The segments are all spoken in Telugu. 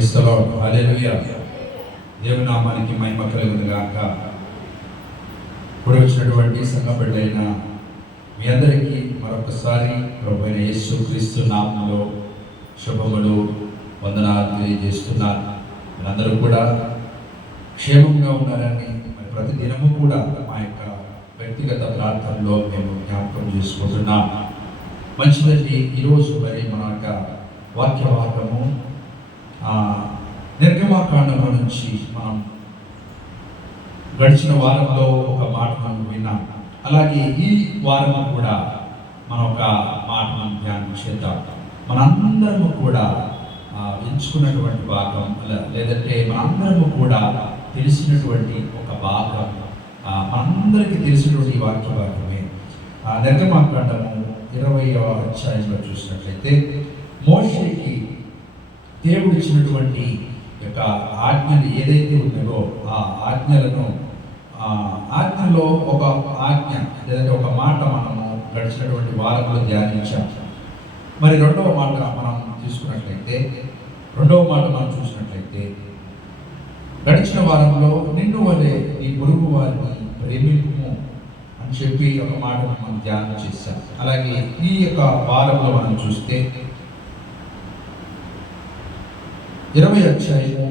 Praise the lord. హల్లెలూయా. దేవుని నామానికి మహిమ కలుగును గాక. ఇప్పుడు వచ్చినటువంటి సంఘ బిడ్డలైన మీ అందరికీ మరొకసారి ప్రభువైన యేసుక్రీస్తు నామములో శుభములు వందనాలు తెలియజేస్తున్నాను. మీరందరూ కూడా క్షేమంగా ఉన్నారని ప్రతి దినము కూడా మా యొక్క వ్యక్తిగత ప్రార్థనలో మేము జ్ఞాపకం చేసుకుంటున్నాం. మంచిదండి. ఈరోజు మరి మన యొక్క వాక్యవాకము నిర్గమకాండము నుంచి మనం గడిచిన వారంలో ఒక మాట మనం విన్నాం. అలాగే ఈ వారము కూడా మనం ఒక మాట మనం ధ్యానం చేద్దాం. మనందరము కూడా ఎంచుకున్నటువంటి భాగం లేదంటే మనందరము కూడా తెలిసినటువంటి ఒక భాగం, మనందరికీ తెలిసినటువంటి వాక్య భాగమే. నిర్గమకాండము 20వ అధ్యాయంలో చూసినట్లయితే మోషేకి దేవుడు ఇచ్చినటువంటి యొక్క ఆజ్ఞలు ఏదైతే ఉన్నాయో ఆ ఆజ్ఞలో ఒక ఆజ్ఞ లేదంటే ఒక మాట మనము గడిచినటువంటి వారంలో ధ్యానించాం. మరి రెండవ మాట మనం చూసినట్లయితే గడిచిన వారంలో నిన్ను వలె నీ పొరుగు వారిని ప్రేమింపుము అని చెప్పి ఒక మాట మనం ధ్యానం చేశాం. అలాగే ఈ యొక్క వారంలో మనం చూస్తే 20వ అధ్యాయము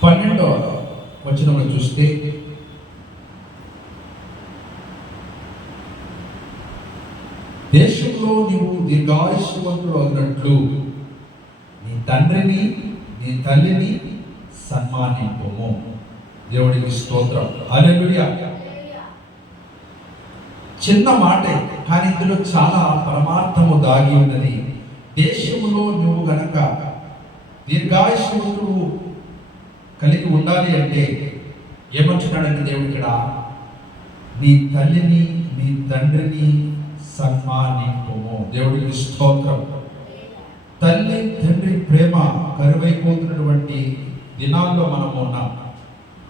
12వ వచనంలో చూస్తే దేశంలో నీవు దీర్ఘాయుష్యవంతుడు అన్నట్లు నీ తండ్రిని నీ తల్లిని సన్మానింపుము. దేవుడికి స్తోత్రం. హల్లెలూయా. చిన్న మాటే కానీ ఇందులో చాలా పరమార్థము దాగి ఉన్నది. దేశంలో నువ్వు గనక దీర్ఘాయుష్యవంతుడు కలిగి ఉండాలి అంటే ఏమంటున్నాడంటే దేవుడు ఇక్కడ నీ తల్లిని నీ తండ్రిని సన్మానింపుము. దేవుడికి స్తోత్రం. తల్లి తండ్రి ప్రేమ కరువైపోతున్నటువంటి దినాల్లో మనం ఉన్నాం.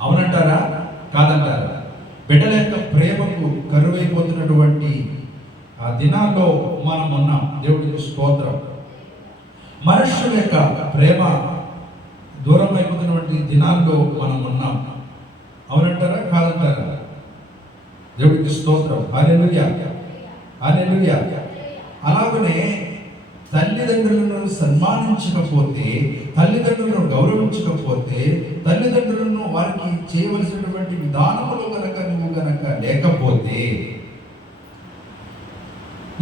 అవునంటారా కాదంటారా? బిడ్డల యొక్క ప్రేమకు కరువైపోతున్నటువంటి ఆ దినాల్లో మనం ఉన్నాం. దేవుడికి స్తోత్రం. మనుషుల యొక్క ప్రేమ దూరం అయిపోతున్నటువంటి దినాల్లో మనం ఉన్నాం. అవునంటారా కాదంటారా? దేవుడికి స్తోత్రం. హల్లెలూయా. హల్లెలూయా. అలాగనే తల్లిదండ్రులను సన్మానించకపోతే, తల్లిదండ్రులను గౌరవించకపోతే, తల్లిదండ్రులను వారికి చేయవలసినటువంటి విధానంలో నువ్వు గనక లేకపోతే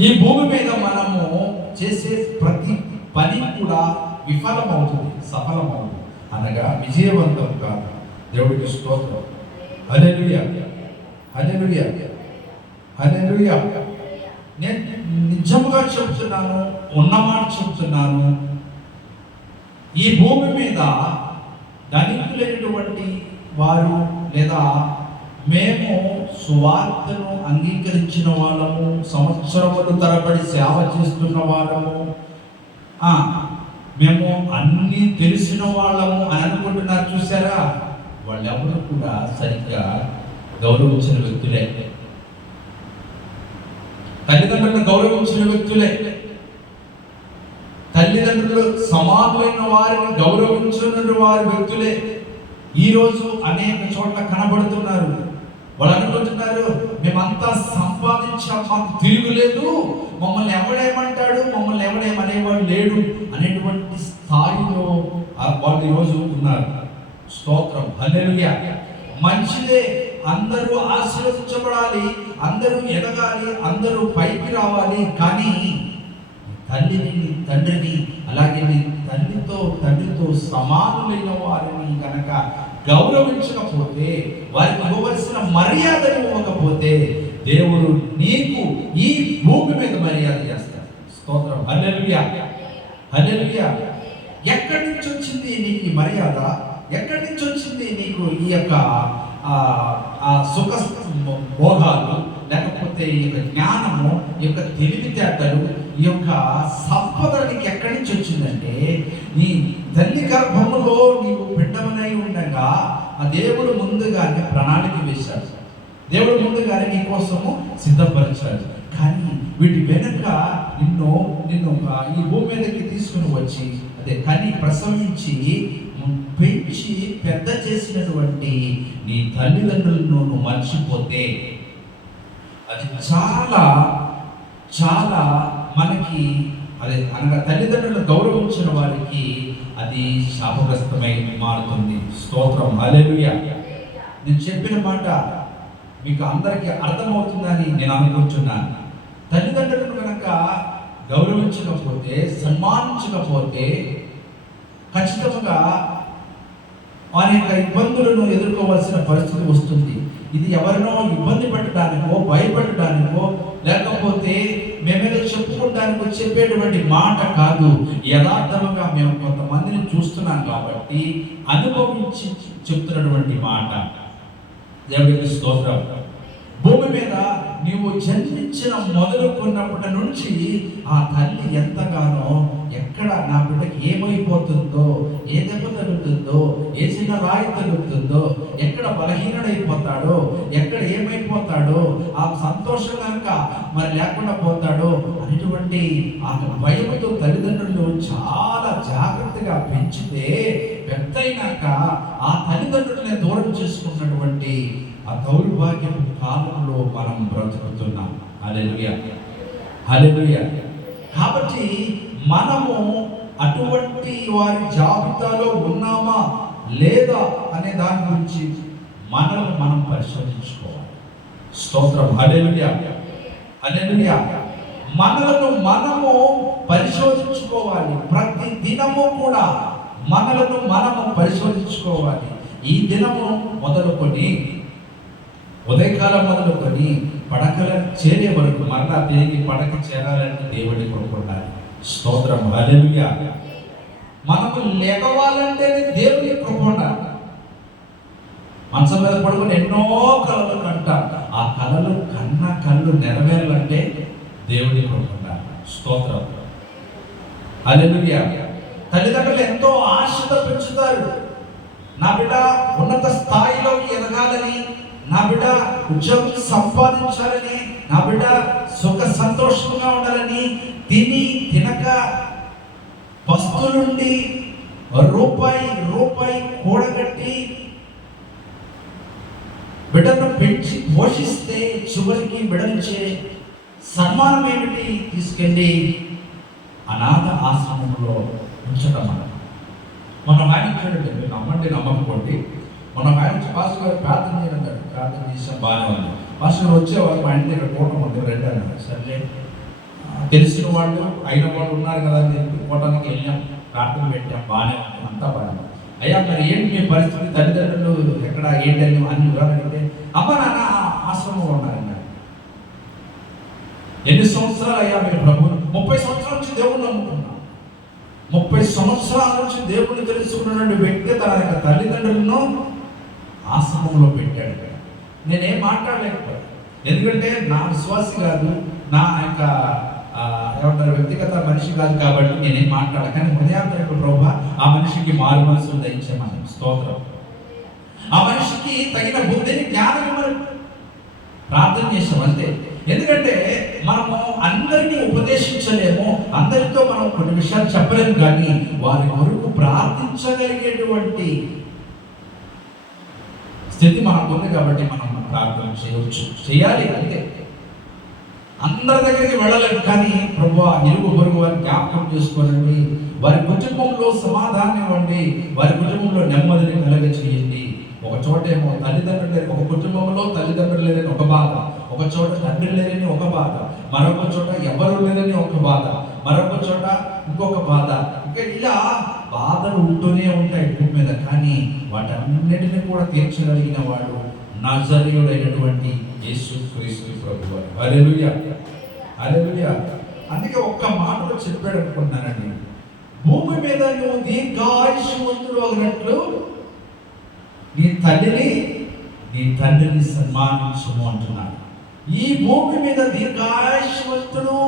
ఈ భూమి మీద మనము చేసే ప్రతి పని కూడా విఫలమవుతుంది, సఫలమవుతుంది, అనగా విజయవంతం కాదు. దేవుడికి స్తోత్రం. హల్లెలూయా. హల్లెలూయా. హల్లెలూయా. నేను నిజముగా చెబుతున్నాను, ఉన్నమాట చెబుతున్నాను. ఈ భూమి మీద ధనికులైనటువంటి వారు లేదా మేము సువార్తను అంగీకరించిన వాళ్ళము, సంవత్సరములు తరబడి సేవ చేస్తున్న వాళ్ళము, మేము అన్నీ తెలిసిన వాళ్ళము అని అనుకుంటున్నారు. చూసారా? వాళ్ళెవరు కూడా సరిగ్గా గౌరవించిన వ్యక్తులే, తల్లిదండ్రులను గౌరవించిన వ్యక్తులే, తల్లిదండ్రులు సమానమైన వారిని గౌరవించిన వారి వ్యక్తులే ఈరోజు అనేక చోట్ల కనబడుతున్నారు. వాళ్ళు అనుకుంటున్నారు మేమంతా సంపాదించాం, మాకు తిరుగులేదు, మమ్మల్ని ఎవడేమంటాడు, మమ్మల్ని ఎవడేమనేవాడు లేడు అనేటువంటి స్థాయిలో వాళ్ళు ఈరోజు ఉన్నారు. స్తోత్రం. హల్లెలూయా. మంచిదే, అందరూ ఆశీర్వదించబడాలి, అందరూ ఎదగాలి, అందరూ పైకి రావాలి. కానీ తల్లిని తండ్రిని అలాగే నీ తండ్రితో సమానులైన వారిని కనుక గౌరవించకపోతే, వారికి ఇవ్వవలసిన మర్యాదను ఇవ్వకపోతే దేవుడు నీకు ఈ భూమి మీద మర్యాద చేస్తాడు. స్తోత్రం. హల్లెలూయా. హల్లెలూయా. ఎక్కడి నుంచి వచ్చింది నీకు ఈ మర్యాద? ఎక్కడి నుంచి వచ్చింది నీకు ఈ యొక్క సుఖ భోగాలు, లేకపోతే ఈ యొక్క జ్ఞానము, ఈ యొక్క తెలివితేటలు, ఈ యొక్క సంపద నీకు ఎక్కడి నుంచి వచ్చిందంటే నీ తల్లి గర్భములో నీవు బిడ్డమనై ఉండగా ఆ దేవుడు ముందుగానే ప్రణాళిక వేశాడు. దేవుడు ముందుగానే నీ కోసము సిద్ధపరిచాడు. కానీ వీటి వెనుక నిన్ను నిన్ను ఈ భూమి మీదకి తీసుకుని వచ్చి కానీ ప్రసవించి పెంచి పెద్ద చేసినటువంటి నీ తల్లిదండ్రులను నువ్వు మర్చిపోతే అది చాలా చాలా మనకి అనగా తల్లిదండ్రులను గౌరవించిన వారికి అది శాపగ్రస్తమై మారుతుంది. స్తోత్రం, హల్లెలూయా. నేను చెప్పిన మాట మీకు అందరికీ అర్థమవుతుందని నేను అనుకుంటున్నాను. తల్లిదండ్రులను కనుక గౌరవించకపోతే, సన్మానించకపోతే ఖచ్చితంగా వారి యొక్క ఇబ్బందులను ఎదుర్కోవాల్సిన పరిస్థితి వస్తుంది. ఇది ఎవరినో ఇబ్బంది పెట్టడానికో, భయపెట్టడానికో, లేకపోతే మేమేదో చెప్పుకోవడానికో చెప్పేటువంటి మాట కాదు. యథార్థంగా మేము కొంతమందిని చూస్తున్నాం కాబట్టి అనుభవించి చెప్తున్నటువంటి మాట. దేవునికి స్తోత్రం. భూమి మీద నీవు జన్మించిన మొదలుకున్నప్పటి నుంచి ఆ తల్లి ఎంతగానో ఎక్కడ నా బిడ్డకి ఏమైపోతుందో, ఏ దెబ్బ తగులుతుందో, ఏ చిన్న రాయి తగులుతుందో, ఎక్కడ బలహీనుడైపోతాడో, ఎక్కడ ఏమైపోతాడో, ఆ సంతోషం కనుక మరి లేకుండా పోతాడో అనేటువంటి ఆ భయంతో తల్లిదండ్రులు చాలా జాగ్రత్తగా పెంచితే పెద్దయినాక ఆ తల్లిదండ్రులని దూరం చేసుకున్నటువంటి ఆ దౌర్భాగ్యం కాలంలో మనం బ్రతుకుతున్నాం. హల్లెలూయా, హల్లెలూయా. కాబట్టి మనము అటువంటి వారి జాబితాలో ఉన్నామా లేదా అనే దాని గురించి మనల్ని మనం పరిశోధించుకోవాలి. స్తోత్రం, హల్లెలూయా, హల్లెలూయా. మనలను మనము పరిశోధించుకోవాలి. ప్రతి దినము కూడా మనలను మనము పరిశోధించుకోవాలి. ఈ దినము మొదలుకొని ఉదయకాలం మొదలుకొని పడకల చేరే వరకు మరలా తిరిగి పడక చేరాలని దేవుడి కోరుకుంటారు. స్తోత్రం, హల్లెలూయా. మనము లేవాలంటే దేవుని కృప ఉండాలి. మంచం మీద పడుకుని ఎన్నో కళలు కంటారు. ఆ కళలు కళ్ళు నెరవేరాలంటే దేవుడి కృప ఉండాలి. స్తోత్రం, హల్లెలూయా. తల్లిదండ్రులు ఎంతో ఆశతో పెంచుతారు. నా బిడ్డ ఉన్నత స్థాయిలోకి ఎదగాలని, నా బిడ్డ ఉద్యోగం సంపాదించాలని, నా బిడ్డ సుఖ సంతోషంగా ఉండాలని, తినక వస్తువుల నుండి రూపాయి కూడగట్టి బిడ్డను పెంచి పోషిస్తే చివరికి బిడ్డనిచ్చే సన్మానం ఏమిటి? తీసుకెళ్ళి అనాథ ఆశ్రమంలో ఉంచడం. మనం ఆయన చూడండి, మీరు నమ్మండి నమ్మకపోండి, మనం ఆయన పాస్టర్ గారు ప్రార్థన చేయండి, ప్రార్థన చేసాం, బాగానే ఉంది. పాస్టర్ గారు వచ్చేవారు, మా ఇంటి దగ్గర కూటం ఉంది, రెండు అన్నారు. సర్లే, తెలిసిన వాళ్ళు అయిన వాళ్ళు ఉన్నారు కదా అని చెప్పి కూటానికి వెళ్ళాం, ప్రార్థన పెట్టాం, బాగానే ఉంది, అంతా బాగానే. అయ్యా మరి ఏంటి మీ పరిస్థితి, తల్లిదండ్రులు ఎక్కడ ఏంటని అన్ని వివరాలు అడిగితే, అమ్మ నాన్న ఆశ్రమంలో ఉన్నారన్నారు. ఎన్ని సంవత్సరాలు అయ్యా మీరు ప్రభువును? 30 సంవత్సరాల నుంచి దేవుణ్ణి నమ్ముకున్నాం. 30 సంవత్సరాల నుంచి దేవుణ్ణి తెలుసుకున్నటువంటి వ్యక్తి తన యొక్క తల్లిదండ్రులను ఆశ్రమంలో పెట్టాడు. నేనేం మాట్లాడలేకపోయాను, ఎందుకంటే నా విశ్వాసి కాదు, నా యొక్క ఏమంటారు వ్యక్తిగత మనిషి కాదు కాబట్టి నేనేం మాట్లాడాలి. కానీ హృదయాంతరిక ప్రభు ఆ మనిషికి మారు మనసును దయచేయమని. స్తోత్రం. ఆ మనిషికి తగిన బుద్ధిని జ్ఞానం ప్రార్థన చేసాం అంతే. ఎందుకంటే మనము అందరినీ ఉపదేశించలేము, అందరితో మనం కొన్ని విషయాలు చెప్పలేము, కానీ వారి కొరకు ప్రార్థించగలిగేటువంటి స్థితి మనకు ఉంది కాబట్టి మనం ప్రార్థన చేయవచ్చు, చేయాలి అంతే. అందరి దగ్గరికి వెళ్ళలేము, కానీ ప్రభువా ఇరుగు పొరుగు వారిని జ్ఞాపకం చేసుకోనండి, వారి కుటుంబంలో సమాధానం ఇవ్వండి, వారి కుటుంబంలో నెమ్మదిని కలగ చేయండి. ఒక చోట ఏమో తల్లిదండ్రులు లేని, ఒక కుటుంబంలో తల్లిదండ్రులు లేరని ఒక బాధ, ఒక చోట తండ్రి లేరని ఒక బాధ, మరొక చోట ఎవరు లేరని ఒక బాధ, మరొక చోట ఇంకొక బాధ. ఇంకా ఇలా బాధలు ఉంటూనే ఉంటాయి భూమి మీద, కానీ వాటన్నిటిని కూడా తీర్చగలిగిన వాడు నజరేయుడైనటువంటి యేసుక్రీస్తు ప్రభువు. హల్లెలూయా, హల్లెలూయా. అందుకే ఒక్క మాటలో చెప్పాడు అనుకుంటున్నానండి, భూమి మీద నువ్వు దీర్ఘాయుష్మంతుడు అగినట్లు నీ తల్లిని నీ తండ్రిని సన్మానించము అంటున్నాడు. ఈ భూమి మీద దీర్ఘాయుష్మంతుడు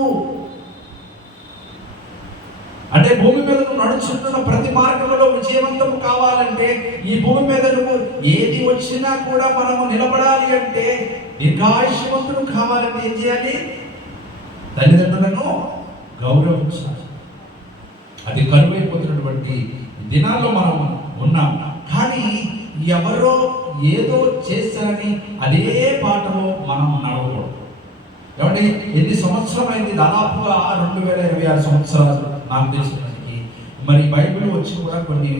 అంటే భూమి మీద నువ్వు నడుచుతున్న ప్రతి మార్గంలో విజయవంతం కావాలంటే, ఈ భూమి మీద నువ్వు ఏది వచ్చినా కూడా మనము నిలబడాలి అంటే, దీర్ఘాయుష్మంతుడు కావాలంటే ఏం చేయాలి? తల్లిదండ్రులను గౌరవించాలి. అది కరువైపోతున్నటువంటి దినాల్లో మనం ఉన్నాం. కానీ ఎవరో ఏదో చేశారని అదే పాటలో మనం నడవకూడదు. ఏమంటే ఎన్ని సంవత్సరమైంది? దాదాపుగా 2026 సంవత్సరాలు నాకు తెలిసినప్పటికీ. మరి బైబిల్ వచ్చి కూడా కొన్ని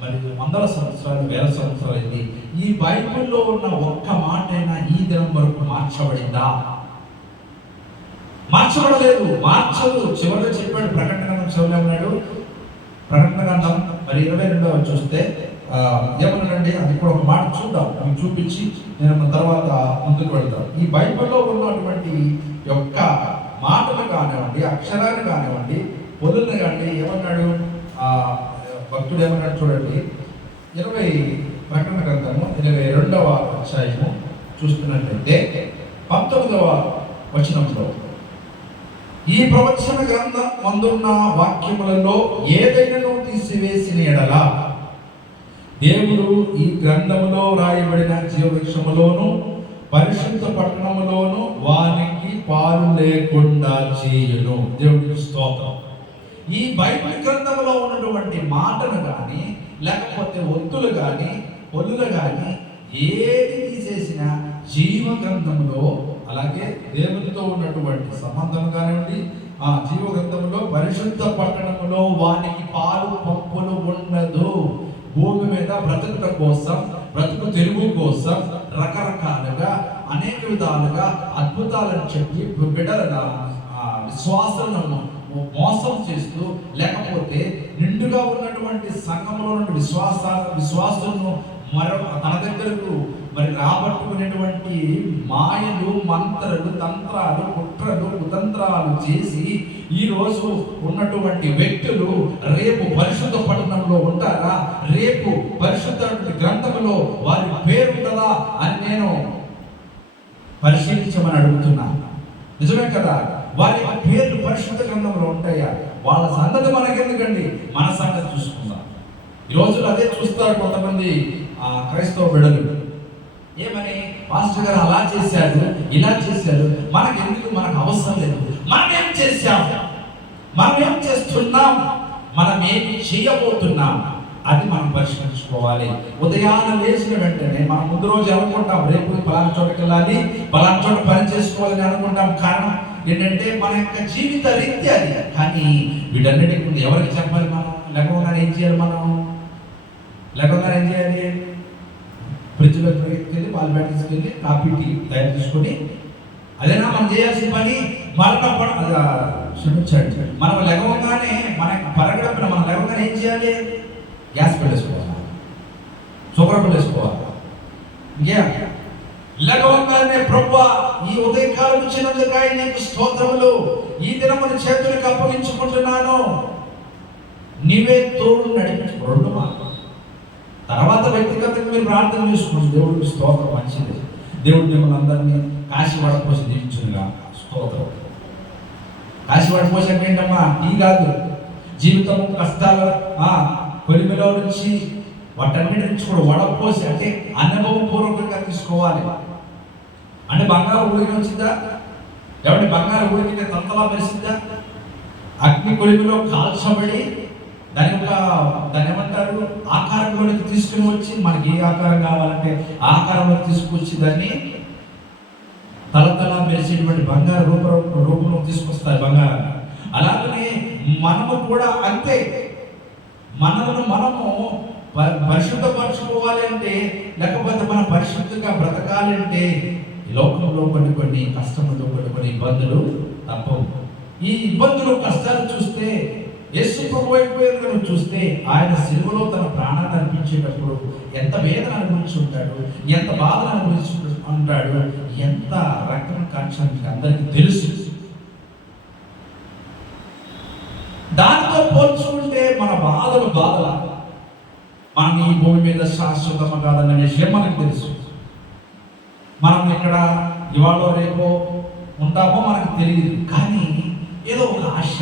మరి వందల సంవత్సరాలు, వేల సంవత్సరాలు అయింది. ఈ బైబిల్లో ఉన్న ఒక్క మాట అయినా ఈ దినం వరకు మార్చబడిందా? మార్చబడలేదు, మార్చదు. చివరిలో చెప్పాడు, ప్రకటన గ్రంథం చదివాడు. ప్రకటన గ్రంథం మరి 22వ చూస్తే ఏమన్నాడండి? అది కూడా ఒక మాట చూద్దాం, మీకు చూపించి నేను తర్వాత ముందుకు వెళ్తాను. ఈ బైబిల్లో ఉన్నటువంటి యొక్క మాటలు కానివ్వండి, అక్షరాలు కానివ్వండి, పొలులు కానివ్వండి, ఏమన్నాడు భక్తుడు ఏమన్నాడు చూడండి. ప్రకటన గ్రంథము 22వ అధ్యాయము చూస్తున్నట్లయితే 19వ వచనంలో, ఈ ప్రవచన గ్రంథం అందున్న వాక్యములలో ఏదైనా తీసివేసిన ఎడల దేవుడు ఈ గ్రంథములో రాయబడిన జీవవృక్షములోను పరిశుద్ధ పట్టణములోను వారికి పాలు లేకుండా చేయును. దేవుడికి స్తోత్రం. ఈ బైబిల్ గ్రంథంలో ఉన్నటువంటి మాటలు కానీ, లేకపోతే ఒత్తులు కానీ, పొల్లులు కానీ ఏది తీసేసినా జీవ గ్రంథంలో, అలాగే దేవునితో ఉన్నటువంటి సంబంధం కానివ్వండి, ఆ జీవ గ్రంథంలో పరిశుద్ధ పట్టణములో వానికి పాలు పంపులు ఉండదు. భూమి మీద బ్రతుకుట కోసం, బ్రతుకు తెరుగు కోసం రకరకాలుగా అనేక విధాలుగా అద్భుతాలను చెప్పి బిడ్డల విశ్వాసాలను మోసం చేస్తూ, లేకపోతే నిండుగా ఉన్నటువంటి సంఘంలో ఉన్న విశ్వాసాలను తన దగ్గరకు మరి రాబట్టుకునేటువంటి మాయలు, మంత్రాలు, తంత్రాలు, కుట్రలు, కుతంత్రాలు చేసి ఈరోజు ఉన్నటువంటి వ్యక్తులు రేపు పరిశుద్ధ పట్టణంలో ఉంటారా? రేపు పరిశుద్ధ గ్రంథంలో వారి పేరు ఉంటుందా అని నేను పరిశీలించమని అడుగుతున్నా. నిజమే కదా? వారి పేర్లు పరిశుద్ధ గ్రంథంలో ఉంటాయా? వాళ్ళ సంగతి మనకెందుకండి, మన సంగతి చూసుకుందాం. ఈ రోజులు అదే చూస్తారు కొంతమంది క్రైస్తవ బిడ్డలు. ఏమని? పాస్టర్ గారు అలా చేశారు, ఇలా చేశారు, మనకెందుకు, మనకు అవసరం లేదు. మనం ఏం చేశాం, మనం ఏం చేస్తున్నాం, మనం ఏమి చేయబోతున్నాం, అది మనం పరిశీలించుకోవాలి. ఉదయాన్నే లేచిన వెంటనే మనం ముందు రోజు అనుకుంటాం, రేపు పలానా చోటుకి వెళ్ళాలి, పలానా చోట పని చేసుకోవాలని అనుకుంటాం. కారణం ఏంటంటే మన యొక్క జీవిత రీత్యా అది. కానీ వీటన్నిటికి ముందు ఎవరికి చెప్పాలి? మనం లేకపోతే ఏం చేయాలి? మనం లేకపోతే ఏం చేయాలి? ఫ్రిడ్జ్లో తీసుకెళ్ళి పాలు తీసుకెళ్ళి కాఫీ టీ తయారు చేసుకొని, అదేనా మనం చేయాల్సిన పని. క్షమించండి, మనం లెగవగానే మన పరగడపిన మనం లెగవగానే ఏం చేయాలి? గ్యాస్ పెట్టేసుకోవాలి, షుగర్ పెట్టేసుకోవాలి. ఇంకే లెగవగానే ప్రభువా ఈ ఉదయకాలం ఇచ్చినందుకై నీకు స్తోత్రములు, ఈ దినమును చేతులకు అప్పగించుకుంటున్నాను, నీవే తోడు నడిపించు. రెండు మాటలు. తర్వాత వ్యక్తిగతంగా మీరు ప్రార్థన చేసుకోండి. దేవుడికి స్తోత్రం, మంచిది. దేవుడు మిమ్మల్ని అందరినీ కాశీవాడపోసి దీవించునుగా. స్తోత్రం. కాశీవాడపోసి అంటే ఏంటమ్మా? టీ కాదు. జీవితం కష్టాల కొలిమిలో నుంచి వాటన్నిటి నుంచి కూడా వడపోసి, అంటే అనుభవపూర్వకంగా తీసుకోవాలి. అంటే బంగారు ఉడికి వచ్చిందా? ఎవరి బంగారు ఉడికితే తంతలా మెరిసిందా? అగ్ని కొలిమిలో కాల్చబడి దాన్ని ఏమంటారు, ఆకారంలోకి తీసుకుని వచ్చి, మనకి ఏ ఆకారం కావాలంటే ఆకారంలో తీసుకొచ్చి దాన్ని తలతల మెరిసేటువంటి బంగారు రూపంలో తీసుకొస్తారు బంగారం. అలాగనే మనము కూడా అంతే. మనము పరిశుద్ధపరచుకోవాలి అంటే, లేకపోతే మనం పరిశుద్ధంగా బ్రతకాలి అంటే ఈ లోకంలో కొన్ని కష్టములు, కొన్ని ఇబ్బందులు తప్పవు. ఈ ఇబ్బందులు, కష్టాలు చూస్తే, యేసు ప్రభు వైపు చూస్తే, ఆయన సిలువలో తన ప్రాణాన్ని అర్పించేటప్పుడు ఎంత వేదన అనుభవించి ఉంటాడు, ఎంత బాధను అనుభవించి ఉంటాడు, ఎంత రక్తం కాంక్ష అందరికీ తెలుసు. దానితో పోల్చుకుంటే మన బాధలు మనం ఈ భూమి మీద శాశ్వతమ కాదన్న విషయం మనకు తెలుసు. మనం ఇక్కడ ఇవాళ రేపో ఉంటామో మనకు తెలియదు. కానీ ఏదో ఒక ఆశ,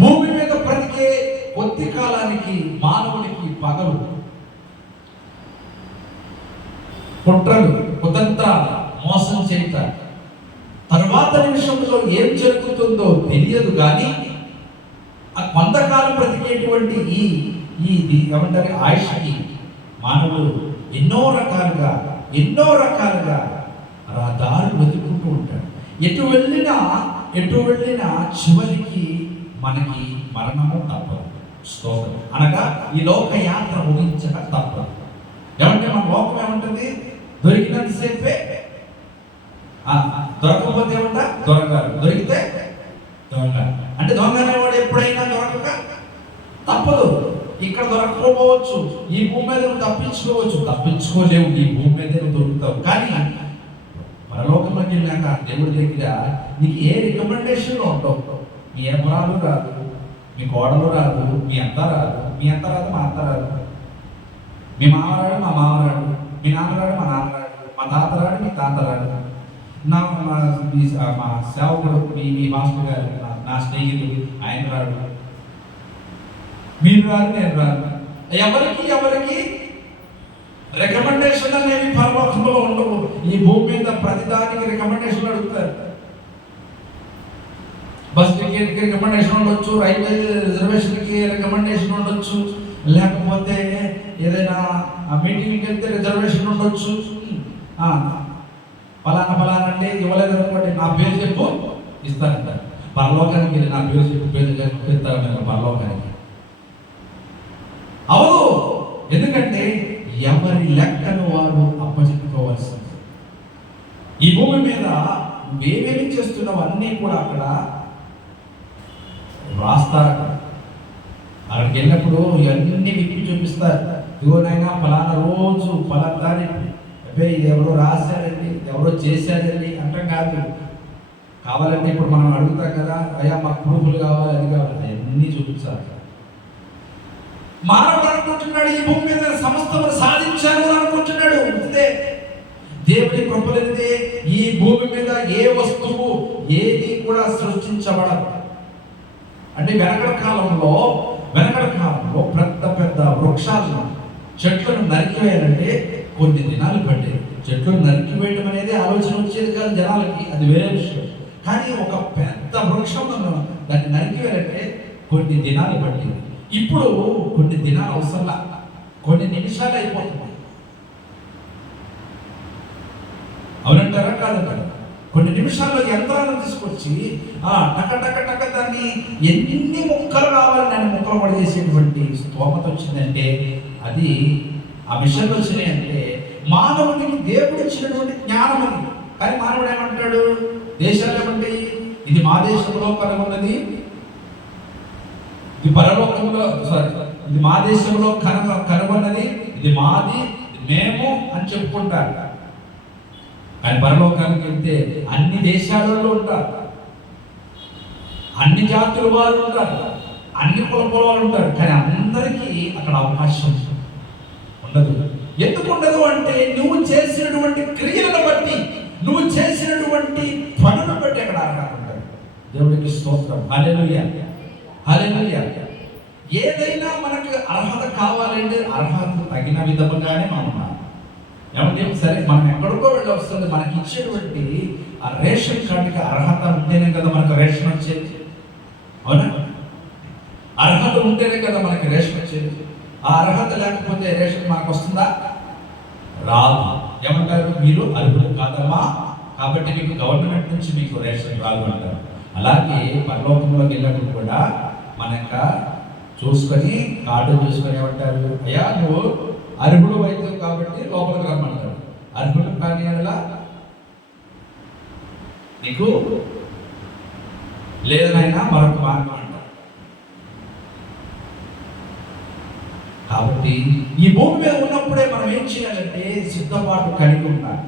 భూమి మీద బ్రతికే కొద్ది కాలానికి మానవునికి పగలు, కుట్రలు, కుతంత్రాలు, మోసం చేయట, నిమిషంలో ఏం జరుగుతుందో తెలియదు. కానీ ఆ కొంతకాలం బ్రతికేటువంటి ఇది ఏమంటారు ఆయుష్కి మానవుడు ఎన్నో రకాలుగా దారులు వెతుక్కుంటూ ఉంటాడు. ఎటు వెళ్ళినా చివరికి మనకి మరణము తప్పదు. స్తోత్రం. అనగా ఈ లోక యాత్ర ముగించక తప్పదు. ఏమంటే మన లోకం ఏమంటుంది? దొరికినంతసేపే, దొరకకపోతే ఏమంటా దొరకాలి, దొరికితే దొంగ. అంటే దొంగ అనేవాడు ఎప్పుడైనా దొరకక తప్పదు. ఇక్కడ దొరకపోవచ్చు, ఈ భూమి మీద తప్పించుకోలేవు, ఈ భూమి మీద దొరుకుతావు. కానీ పరలోకంలోకి వెళ్ళాక దేవుడి దగ్గర నీకు ఏ రికమెండేషన్ ఉండవు. మీ అమ్మరాలు రాదు, మీ కోడలు రాదు, మీ అత్త రాదు, మా అత్త రాదు, మీ మామరాడు మా మామరాడు, మీ నాన్నరాడు మా నాన్నరాడు, మా తాతరాడు మీ తాతరాడు, మా సేవకుడు మీ మాస్టర్ గారు, నా స్నేహితుడు ఆయన రాడు, మీరు రాదు, నేను రాదు. ఎవరికి రికమెండేషన్ అనేవి పరలోకంలో ఉండవు. ఈ భూమి మీద ప్రతిదానికి రికమెండేషన్ అడుగుతారు. బస్ టికెట్కి రికమెండేషన్ ఉండొచ్చు, రైల్వే రిజర్వేషన్కి రికమెండేషన్ ఉండొచ్చు, లేకపోతే ఏదైనా మీటింగ్కి వెళ్తే రిజర్వేషన్ ఉండొచ్చు. ఫలానా అంటే ఇవ్వలేదు అనుకోండి, నా పేరు చెప్పు ఇస్తానంటారు. పరలోకానికి వెళ్ళి నా పేరు చెప్పు ఇస్తారు పరలోకానికి. అవును, ఎందుకంటే ఎవరి లెక్కను వారు అప్పచెప్పుకోవాల్సింది. ఈ భూమి మీద నువ్వేమేమి చేస్తున్నావు అన్నీ కూడా అక్కడ రాస్తారు. అక్కడికి వెళ్ళినప్పుడు ఇవన్నీ విప్పి చూపిస్తారు. ఇదిగోనైనా ఫలానా రోజు ఫలానా తారీఖు, ఇది ఎవరో రాశారండి, ఎవరో చేశారండి అంటాం కాదు. కావాలంటే ఇప్పుడు మనం అడుగుతాం కదా, అయ్యా మాకు ప్రూఫ్లు కావాలి, అది కావాలి, అవన్నీ చూపించాలి. మానవుడు అనుకుంటున్నాడు ఈ భూమి మీద సమస్తము సాధించాను అనుకుంటున్నాడు. అంతే. దేవుని కృపలేనిదే ఈ భూమి మీద ఏ వస్తువు ఏది కూడా సృష్టించబడదు. అంటే వెనకడ కాలంలో పెద్ద వృక్షాలను, చెట్లను నరికివేయాలంటే కొన్ని దినాలు పట్టేది. చెట్లను నరికివేయడం అనేది ఆలోచన వచ్చేది కాదు జనాలకి, అది వేరే విషయం. కానీ ఒక పెద్ద వృక్షం దాన్ని నరికివేయాలంటే కొన్ని దినాలు పట్టేది. ఇప్పుడు కొన్ని దినాలు అవసరంలా, కొన్ని నిమిషాలు అయిపోతుంది. అవునంటారా కాదంటారా? కొన్ని నిమిషాల్లో యంత్రాలను తీసుకొచ్చి టక దాన్ని ఎన్ని ముక్కలు కావాలని దాన్ని ముక్కలు పడేసేటువంటి స్తోమత వచ్చిందంటే అది ఆ మిషన్లు వచ్చినాయంటే మానవుడికి దేవుడు ఇచ్చినటువంటి జ్ఞానం అది. కానీ మానవుడు ఏమంటాడు? దేశాలు ఏమంటాయి? ఇది మా దేశంలో కనుగొన్నది, ఇది పరలోకంలో, ఇది మా దేశంలో కనుగొన్నది, ఇది మాది, మేము అని చెప్పుకుంటారు. కానీ పరలోకానికి వెళ్తే అన్ని దేశాలలో ఉంటారు, అన్ని జాతుల వారు ఉంటారు, అన్ని కులపుల వారు ఉంటారు. కానీ అందరికీ అక్కడ అవకాశం ఉండదు. ఎందుకు ఉండదు అంటే నువ్వు చేసినటువంటి క్రియలను బట్టి, నువ్వు చేసినటువంటి పనులను బట్టి అక్కడ అర్హత ఉంటుంది. దేవుడికి స్తోత్రం. హల్లెలూయా, హల్లెలూయా. ఏదైనా మనకు అర్హత కావాలంటే అర్హత తగిన విధముగానే మనం ఉండాలి. ఏమంటే సరే మనం ఎక్కడికో వెళ్ళి వస్తుంది, మనకి ఇచ్చేటువంటి ఆ రేషన్ కార్డుకి అర్హత ఉంటేనే కదా మనకు రేషన్ వచ్చేది. అవునా? అర్హత ఉంటేనే కదా మనకి రేషన్ వచ్చేది. ఆ అర్హత లేకపోతే రేషన్ మనకు వస్తుందా? రాదు. ఏమంటారు? మీరు అర్హులు కాదమ్మా, కాబట్టి మీకు గవర్నమెంట్ నుంచి మీకు రేషన్ రాదు అంటారు. అలాగే పరలోకంలోకి వెళ్ళినప్పుడు కూడా మన చూసుకొని కార్డు చూసుకొని ఏమంటారు? అయ్యా నువ్వు అర్హుడు అయితే కాబట్టి లోపలికి రమ్మంటారు. అర్హుడు కానీ అలా నీకు లేదనైనా మరొక మార్గం అంటారు. కాబట్టి ఈ భూమి మీద ఉన్నప్పుడే మనం ఏం చేయాలంటే సిద్ధపాటు కలిగి ఉండాలి.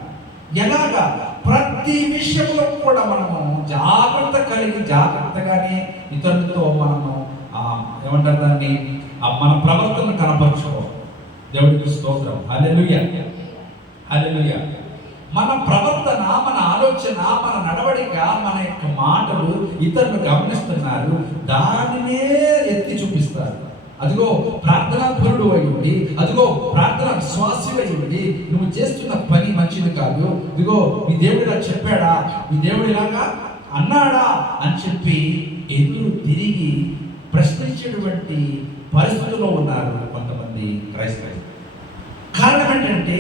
ఎలాగా? ప్రతి విషయంలో కూడా మనము జాగ్రత్తగానే ఇతరులతో మనము ఏమంటారు దాన్ని మన ప్రవర్తన కనపరచుకోవాలి. దేవుడికి స్తోత్రం. హల్లెలూయా, హల్లెలూయా. మన ప్రవర్తన, మన ఆలోచన, మన నడవడిక, మన యొక్క మాటలు ఇతరులు గమనిస్తున్నారు, దానినే ఎత్తి చూపిస్తారు. అదిగో ప్రార్థనా పరుడు అయి ఉండి, అదిగో ప్రార్థన విశ్వాసి అయి ఉండి, నువ్వు చేస్తున్న పని మంచిది కాదు, ఇదిగో మీ దేవుడు ఇలా చెప్పాడా, మీ దేవుడు ఇలాగా అన్నాడా అని చెప్పి ఎదురు తిరిగి ప్రశ్నించేటువంటి పరిస్థితుల్లో ఉన్నారు కొంతమంది క్రైస్తవులు. కారణం ఏంటంటే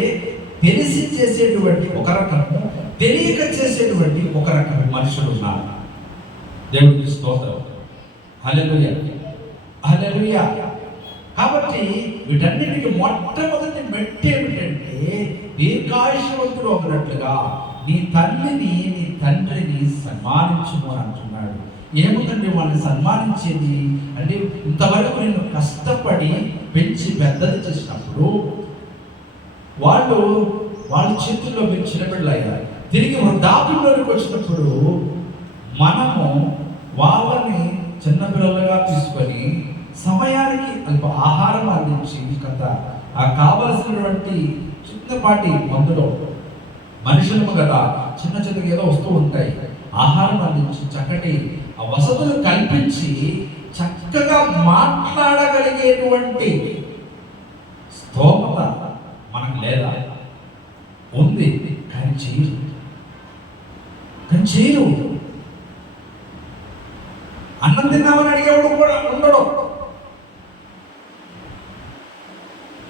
తెలిసి చేసేటువంటి ఒక రకము, తెలియక చేసేటువంటి ఒక రకము మనుషులు ఉన్నారు. దేవుడికి స్తోత్రం. హల్లెలూయా, హల్లెలూయా. కాబట్టి వీటన్నిటికీ మొట్టమొదటి మెట్టు ఏమిటంటే దీర్ఘాయుష్యవంతుడు ఒకనట్లుగా నీ తల్లిని నీ తండ్రిని సన్మానించుము అని అంటున్నాడు. ఏముందండి వాళ్ళని సన్మానించేది అంటే, ఇంతవరకు నేను కష్టపడి పెంచి పెద్దది చేసినప్పుడు వాళ్ళ చేతుల్లో మీరు చిన్నపిల్లయ్యారు. తిరిగి వృద్ధాప్యంలోకి వచ్చినప్పుడు మనము వాళ్ళని చిన్నపిల్లలుగా తీసుకొని సమయానికి అల్ప ఆహారం అందించి కదా, ఆ కావలసినటువంటి చిన్నపాటి మందులో మనుషులము కదా, చిన్న చిన్నగా ఏదో వస్తూ ఉంటాయి, ఆహారం అందించి చక్కటి ఆ వసతులు కల్పించి చక్కగా మాట్లాడగలిగేటువంటి స్తోమత మనకు లేదా? ఉంది, కానీ చేయరు. అన్నం తిన్నామని అడిగేవాడు కూడా ఉండడు.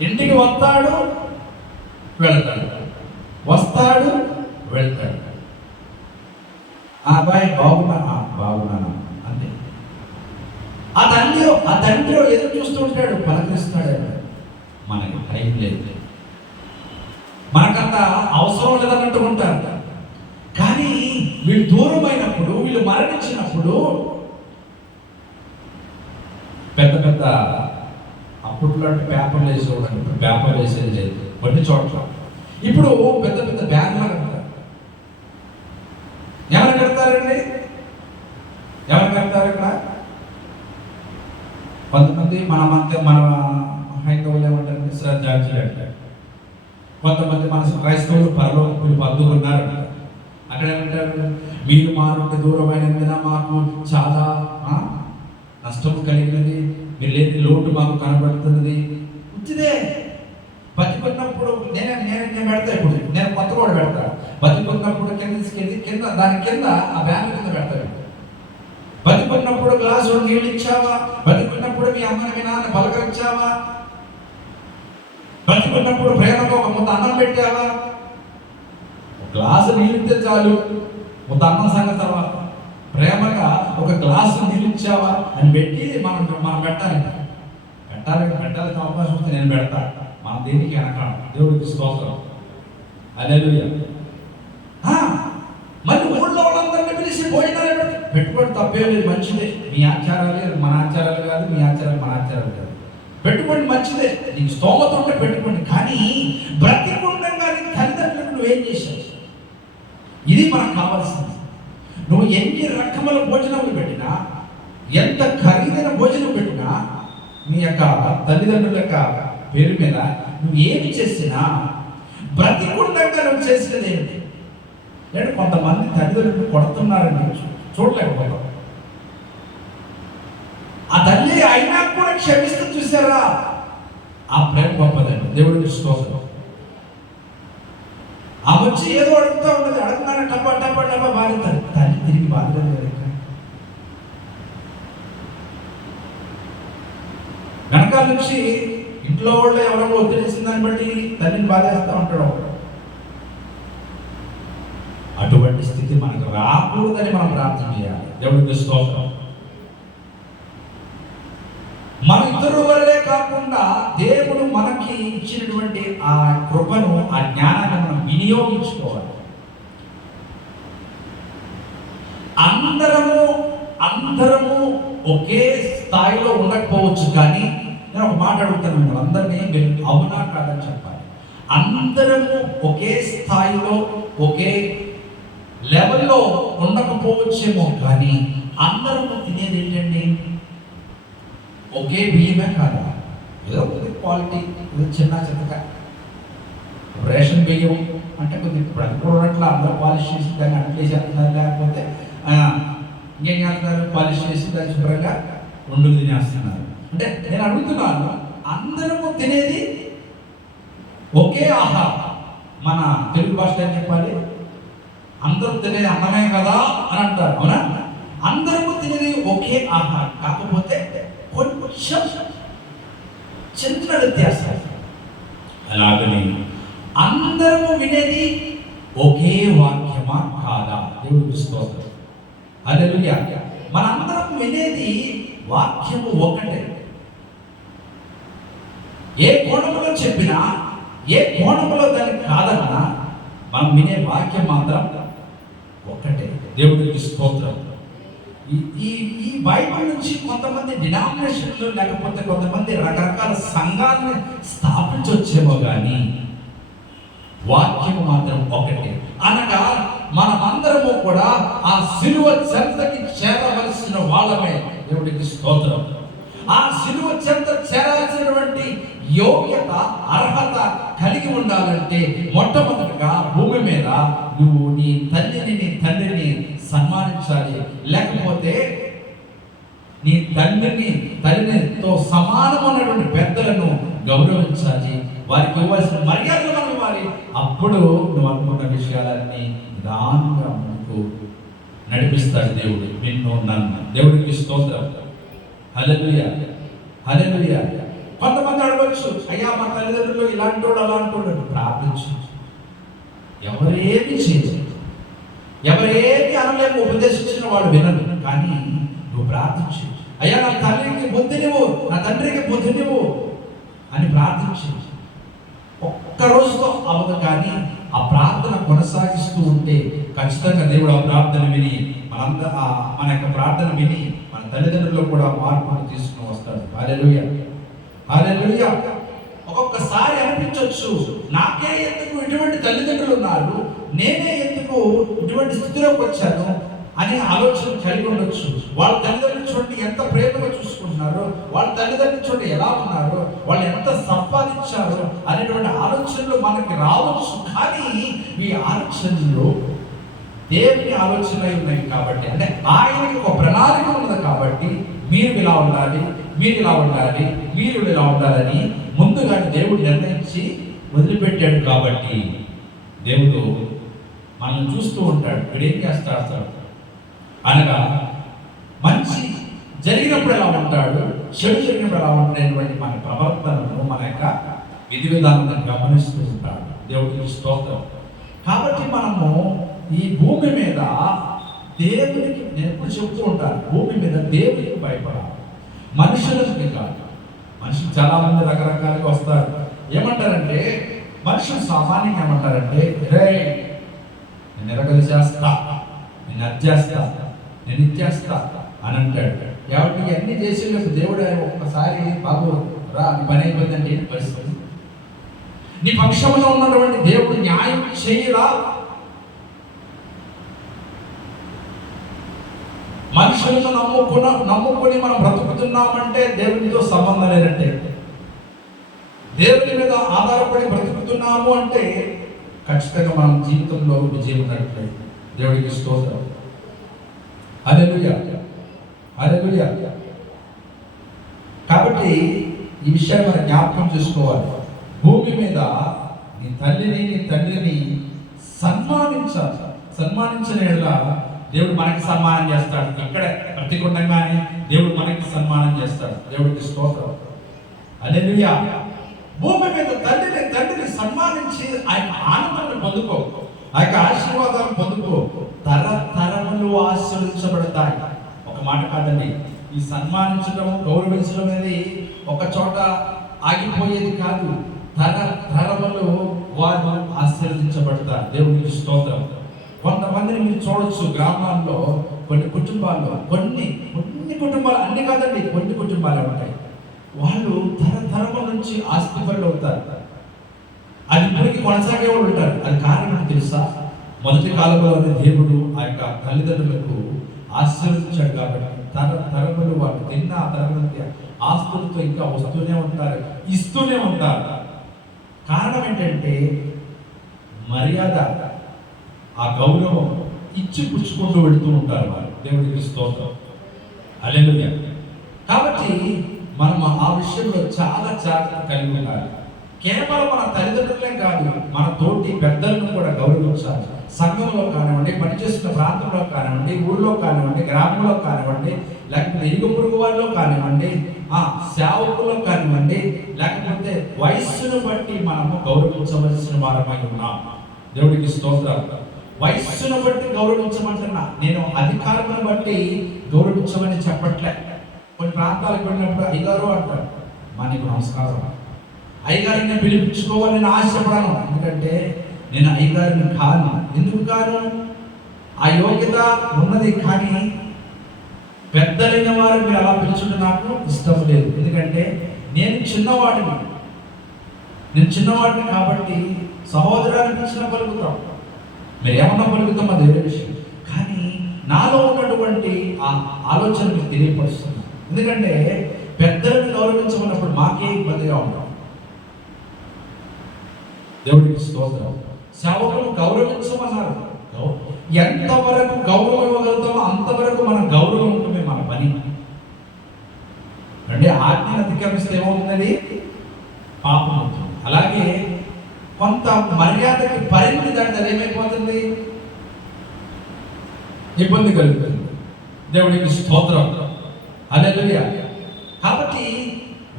ఇంటికి వస్తాడు వెళ్తాడు, వస్తాడు వెళ్తాడు. ఆ అబ్బాయి బాగున్నాను అంతే. ఆ తండ్రి ఎదురు చూస్తూ ఉంటాడు, పలకరిస్తాడు. మనకి టైం లేదు, మనకంత అవసరం లేదన్నట్టు ఉంటారు. కానీ వీళ్ళు దూరం అయినప్పుడు, వీళ్ళు మరణించినప్పుడు పెద్ద అప్పట్లో పేపర్లు వేసేవాడు. ఇప్పుడు పేపర్లు వేసేది లేదు కొన్ని చోట్ల. ఇప్పుడు పెద్ద బ్యానర్లు కడతారు. ఎవరు కడతారండి? ఎవరు కడతారు? ఇక్కడ కొంతమంది మన హైందవులు ఏమంటారు, శ్రద్ధాంజలి అంటారు. కొంతమంది మన క్రైస్తవులు పరలోకులు పొందుకున్నారు. అక్కడ ఏమంటారు, మీరు మా నుండి దూరమైనందున మాకు చాలా నష్టం కలిగినది, మీరు లేని లోటు మాకు కనబడుతున్నది. మంచిదే. బతికున్నప్పుడు నేను పెడతా. ఇప్పుడు నేను కొత్త కూడా పెడతా. బతికున్నప్పుడు కింద దాని కింద ఆ బ్యాన్ కింద పెడతాడు. బతికున్నప్పుడు గ్లాసు నీళ్ళు ఇచ్చావా? బతికున్నప్పుడు మీ అమ్మని మీ నాన్న పలకరించావా? బతికున్నప్పుడు ప్రేమగా ఒక ముద్ద అన్నం పెట్టావా? గ్లాసు నీళ్ళు ఇస్తే చాలు, ముద్ద అన్నం సంగతి తర్వాత. ప్రేమగా ఒక గ్లాసు నీళ్ళు ఇచ్చావా అని పెట్టి మనం పెట్టాల్సిన అవకాశం వస్తే నేను పెడతా. మన దేనికి వెనకాడ. దేవుడికి స్తోత్రం. హల్లెలూయా. మరి ఊళ్ళో వాళ్ళందరినీ పిలిచి భోజనాలు పెట్టుబడి తప్పేం లేదు, మంచిదే. మీ ఆచారాలే మన ఆచారాలు కాదు, మీ ఆచారాలు మన ఆచారాలు కాదు. పెట్టుబడి మంచిదే, నీకు స్తోమత ఉంటే పెట్టుకోండి. కానీ బ్రతికుండగా నీ తల్లిదండ్రులకు నువ్వేం చేశావు? ఇది మనకు కావాల్సింది. నువ్వు ఎన్ని రకముల భోజనములు పెట్టినా, ఎంత ఖరీదైన భోజనం పెట్టినా, నీ యొక్క తల్లిదండ్రుల యొక్క పేరు మీద నువ్వు ఏమి చేసినా బ్రతికుండగా నువ్వు చేసేది ఏంటి? లేదు, కొంతమంది తల్లిదండ్రులు కొడుతున్నారని చూడలేకపోతాం. ఆ తల్లి అయినా కూడా క్షమిస్తూ చూసారా? ఆ ప్రేమ గొప్పదండి. దేవుడికి స్తోత్రం. ఆ వచ్చి ఏదో అడుగుతూ ఉన్నది, అడుగుతాను టపా బాధితారు. తల్లి తిరిగి బాధలేదు కదా. వెనకాల నుంచి ఇంట్లో వాళ్ళు ఎవరో ఒత్తిడిసిన దాన్ని బట్టి తల్లిని బాధేస్తూ ఉంటాడు. అటువంటి స్థితి మనకు రాకూడదని మనం ప్రార్థన చేయాలి. దేవుడికి స్తోత్రం. మన ఇద్దరు వరలే కాకుండా దేవుడు మనకి ఇచ్చినటువంటి ఆ కృపను, ఆ జ్ఞానాన్ని మనం వినియోగించుకోవాలి. అందరము ఒకే స్థాయిలో ఉండకపోవచ్చు, కానీ నేను ఒక మాట అడుగుతాను మిమ్మల్ని అందరినీ, మీరు అవునా కాదని చెప్పాలి. అందరము ఒకే స్థాయిలో ఒకే లెవెల్లో ఉండకపోవచ్చేమో, కానీ అందరము తినేది ఏంటండి? ఒకే బియ్యమే కాదా? ఏదో కొద్ది క్వాలిటీ, చిన్న చిన్నగా రేషన్ బియ్యం అంటే కొద్ది ఇప్పుడు అనుకున్నట్లు అందరూ పాలిష్ చేసి దాన్ని అట్లే చేస్తున్నారు. లేకపోతే ఇంకేం చేస్తున్నారు, పాలిష్ చేసి దాన్ని శుభ్రంగా వండుకు తినేస్తున్నారు. అంటే నేను అడుగుతున్నాను, అందరము తినేది ఒకే ఆహారం. మన తెలుగు భాషలో ఏం చెప్పాలి? అందరూ తినేది అన్నమే కదా అని అంటారు, అవునా? అందరూ తినేది ఒకే ఆహారం, కాకపోతే కొంచెం చిన్న వ్యత్యాసం. అలాగని అందరము వినేది ఒకే వాక్యమా కాదా? దేవుడికి స్తోత్రం. హల్లెలూయా. మనందరం వినేది వాక్యము ఒకటే. ఏ కోణంలో చెప్పినా, ఏ కోణంలో దాన్ని కాదన్నా, మనం వినే వాక్యం మాత్రం ఒకటే. దేవుడికి స్తోత్రం. ఈ బైబిల్ నుంచి కొంతమంది డినామినేషన్లు లేకపోతే కొంతమంది రకరకాల సంఘాలను స్థాపించవచ్చేమో కానీ వాక్యం మాత్రం ఒకటే. అనగా మనమందరము కూడా ఆ సిలువ చెంతకి చేరవలసిన వాళ్ళమే. దేవుడికి స్తోత్రం. ఆ సిలువ చెంత చేరాల్సినటువంటి యోగ్యత, అర్హత కలిగి ఉండాలంటే మొట్టమొదటిగా భూమి మీద నువ్వు నీ తల్లిని, నీ తండ్రిని సన్మానించాలి. లేకపోతే నీ తల్లితో సమానమైనటువంటి పెద్దలను గౌరవించాలి. వారికి ఇవ్వాల్సిన మర్యాదలు మనం ఇవ్వాలి. అప్పుడు నువ్వు అనుకున్న విషయాలన్నీ నిదానంగా ముందుకు నడిపిస్తాడు దేవుడు, నిన్ను నన్ను. దేవుడికి స్తోత్రం. హల్లెలూయా, హల్లెలూయా. కొంతమంది అడగవచ్చు, అయ్యా మా తల్లిదండ్రులు ఇలాంటి వాడు అలాంటి వాడు. ప్రార్థించు. ఎవరేమి చేయలేదు, ఎవరేమి అనలేము, ఉపదేశించిన వాడు వినరు. కానీ నువ్వు ప్రార్థించు. అయ్యా నా తల్లికి బుద్ధి నువ్వు, నా తండ్రికి బుద్ధి నువ్వు అని ప్రార్థించు. ఒక్క రోజుతో అవదు, కానీ ఆ ప్రార్థన కొనసాగిస్తూ ఉంటే ఖచ్చితంగా దేవుడు ఆ ప్రార్థన విని మన యొక్క ప్రార్థన విని మన తల్లిదండ్రుల్లో కూడా మార్పును తీసుకుని వస్తాడు. హల్లెలూయా, హల్లెలూయా. ఒక్కొక్కసారి అనిపించవచ్చు, నాకే ఎందుకు ఇటువంటి తల్లిదండ్రులు ఉన్నారు, నేనే ఎందుకు ఇటువంటి స్థితిలోకి వచ్చాను అనే ఆలోచన కలిగి ఉండొచ్చు. వాళ్ళ తల్లిదండ్రులు చూడండి ఎంత ప్రేమగా చూసుకుంటున్నారో, వాళ్ళ తల్లిదండ్రులు చూడండి ఎలా ఉన్నారో, వాళ్ళు ఎంత సంపాదించారో అనేటువంటి ఆలోచనలు మనకి రావచ్చు. కానీ ఈ ఆలోచనలు దేవుని ఆలోచన ఉన్నాయి కాబట్టి, అంటే ఆయనకి ఒక ప్రణాళిక ఉన్నది కాబట్టి, మీరు ఇలా ఉండాలి, మీరు ఇలా ఉండాలి, మీరు ఇలా ఉండాలని ముందుగా దేవుడు నిర్ణయించి వదిలిపెట్టాడు. కాబట్టి దేవుడు మనల్ని చూస్తూ ఉంటాడు. ఇప్పుడు ఏం చేస్తాడు అనగా, మంచి జరిగినప్పుడు ఎలా ఉంటాడు, చెడు జరిగినప్పుడు ఎలా ఉంటాడనేటువంటి మన ప్రవర్తనను, మన యొక్క విధి విధానాలను గమనిస్తూ ఉంటాడు. దేవుడికి స్తోత్రం. కాబట్టి మనము ఈ భూమి మీద దేవుడికి, నేను ఎప్పుడు చెప్తూ ఉంటాను, భూమి మీద దేవుడికి భయపడాలి, మనుషులకి కాదు. మనుషులు చాలా మంది రకరకాలుగా వస్తారు. ఏమంటారంటే, మనుషులు సామాన్యంగా ఏమంటారంటే, రే నేను ఎరగలు చేస్తా, నేను అది చేస్తా, నేను ఇచ్చేస్తా అని అంటాడు. ఎవరికి అన్ని చేసి దేవుడు ఒక్కసారి బాబు రా నీ పని అయిపోయిందంటే ఏంటి పరిస్థితి? నీ పక్షంలో ఉన్నటువంటి దేవుడు న్యాయం చేయరా? మనుషులను నమ్ముకొని మనం బ్రతుకుతున్నామంటే దేవునితో సంబంధం లేదంటే, దేవుని మీద ఆధారపడి బ్రతుకుతున్నాము అంటే ఖచ్చితంగా మనం జీవితంలో విజయం ఉన్నట్లే. దేవుడికి స్తోత్రం. హల్లెలూయా, హల్లెలూయా. కాబట్టి ఈ విషయాన్ని మనం జ్ఞాపకం చేసుకోవాలి. భూమి మీద నీ తల్లిని, నీ తండ్రిని సన్మానించాలి. సన్మానించిన దేవుడు మనకి సన్మానం చేస్తాడు. ఇక్కడ ప్రతికుండంగానే దేవుడు మనకి సన్మానం చేస్తాడు. దేవుడికి స్తోత్రం. హల్లెలూయా. భూమి మీద తండ్రిని సన్మానించి ఆయన ఆనందాన్ని పొందుకో, ఆ యొక్క ఆశీర్వాదాన్ని పొందుకో. తరతరములు ఆశీర్వదించబడతాయి. ఒక మాట కాదండి, ఈ సన్మానించడం, గౌరవించడం అనేది ఒక చోట ఆగిపోయేది కాదు. తరతరములు వారు ఆశీర్వదించబడతారు. దేవుడికి స్తోత్రం. కొంతమందిని మీరు చూడొచ్చు, గ్రామాల్లో కొన్ని కుటుంబాల్లో, కొన్ని కుటుంబాలు, అన్ని కాదండి, కొన్ని కుటుంబాలు ఉంటాయి. వాళ్ళు తరతరముల నుంచి ఆస్తిపరులు అవుతారు. అది ఇప్పటికీ కొనసాగే వాళ్ళు ఉంటారు. అది కారణం తెలుసా? మొదటి కాలంలోనే దేవుడు ఆ యొక్క తల్లిదండ్రులకు ఆశీర్వదించాడు కాబట్టి తరతరములు వాళ్ళు తిన్న తరగతి ఆస్తులతో ఇంకా వస్తూనే ఉంటారు, ఇస్తూనే ఉంటారు. కారణం ఏంటంటే మర్యాద, ఆ గౌరవం ఇచ్చి పుచ్చుకుంటూ వెళుతూ ఉంటారు వారు. దేవుడికి స్తోత్రం. హల్లెలూయా. కాబట్టి మనం ఆ విషయంలో చాలా జాగ్రత్త కలిగి ఉండాలి. కేవలం మన తల్లిదండ్రులే కాదు, మన తోటి పెద్దలను కూడా గౌరవించాలి, సంఘంలో కానివ్వండి, పనిచేస్తున్న ప్రాంతంలో కానివ్వండి, ఊళ్ళో కానివ్వండి, గ్రామంలో కానివ్వండి, లేకపోతే ఇరుగు పొరుగు వాళ్ళలో కానివ్వండి, సేవకుల్లో కానివ్వండి, లేకపోతే వయస్సును బట్టి మనము గౌరవించవలసిన వారమై ఉన్నాం. దేవుడికి స్తోత్రం. వయస్సును బట్టి గౌరవించమంటున్నా, నేను అధికారమును బట్టి గౌరవించమని చెప్పట్లే. కొన్ని ప్రాంతాలకు వెళ్ళినప్పుడు అయ్యగారు అంటారు, మా నీకు నమస్కారం, అయ్యగారిని పిలిపించుకోవాలని ఆశపడను, ఎందుకంటే నేను అయ్యగారిని కాను. ఎందుకు కాను? ఆ యోగ్యత ఉన్నది, కానీ పెద్దలైన వారు మీరు అలా పిలుచుంటే నాకు ఇష్టం లేదు. ఎందుకంటే నేను చిన్నవాడిని కాబట్టి సహోదరానికి పిలిచిన పలుకుతాం, మీరు ఏమన్నా పలుకుతాం, అది వేరే విషయం. కానీ నాలో ఉన్నటువంటి ఆ ఆలోచన మీకు తెలియపరుస్తున్నాను. ఎందుకంటే పెద్దలను గౌరవించమన్నప్పుడు మాకే ఇబ్బందిగా ఉంటాం. దేవుడికి స్తోత్రం. సేవకులు గౌరవించమన్నారు. ఎంతవరకు గౌరవం ఇవ్వగలుగుతామో అంతవరకు మనం గౌరవం ఉంటుంది మన పని. అంటే ఆజ్ఞను అతిక్రమిస్తే ఏమవుతుంది? పాపం అవుతుంది. అలాగే కొంత మర్యాదకి పరిమితి దాటితే ఏమైపోతుంది? ఇబ్బంది కలుగుతుంది. దేవుడికి స్తోత్రం. హల్లెలూయా. కాబట్టి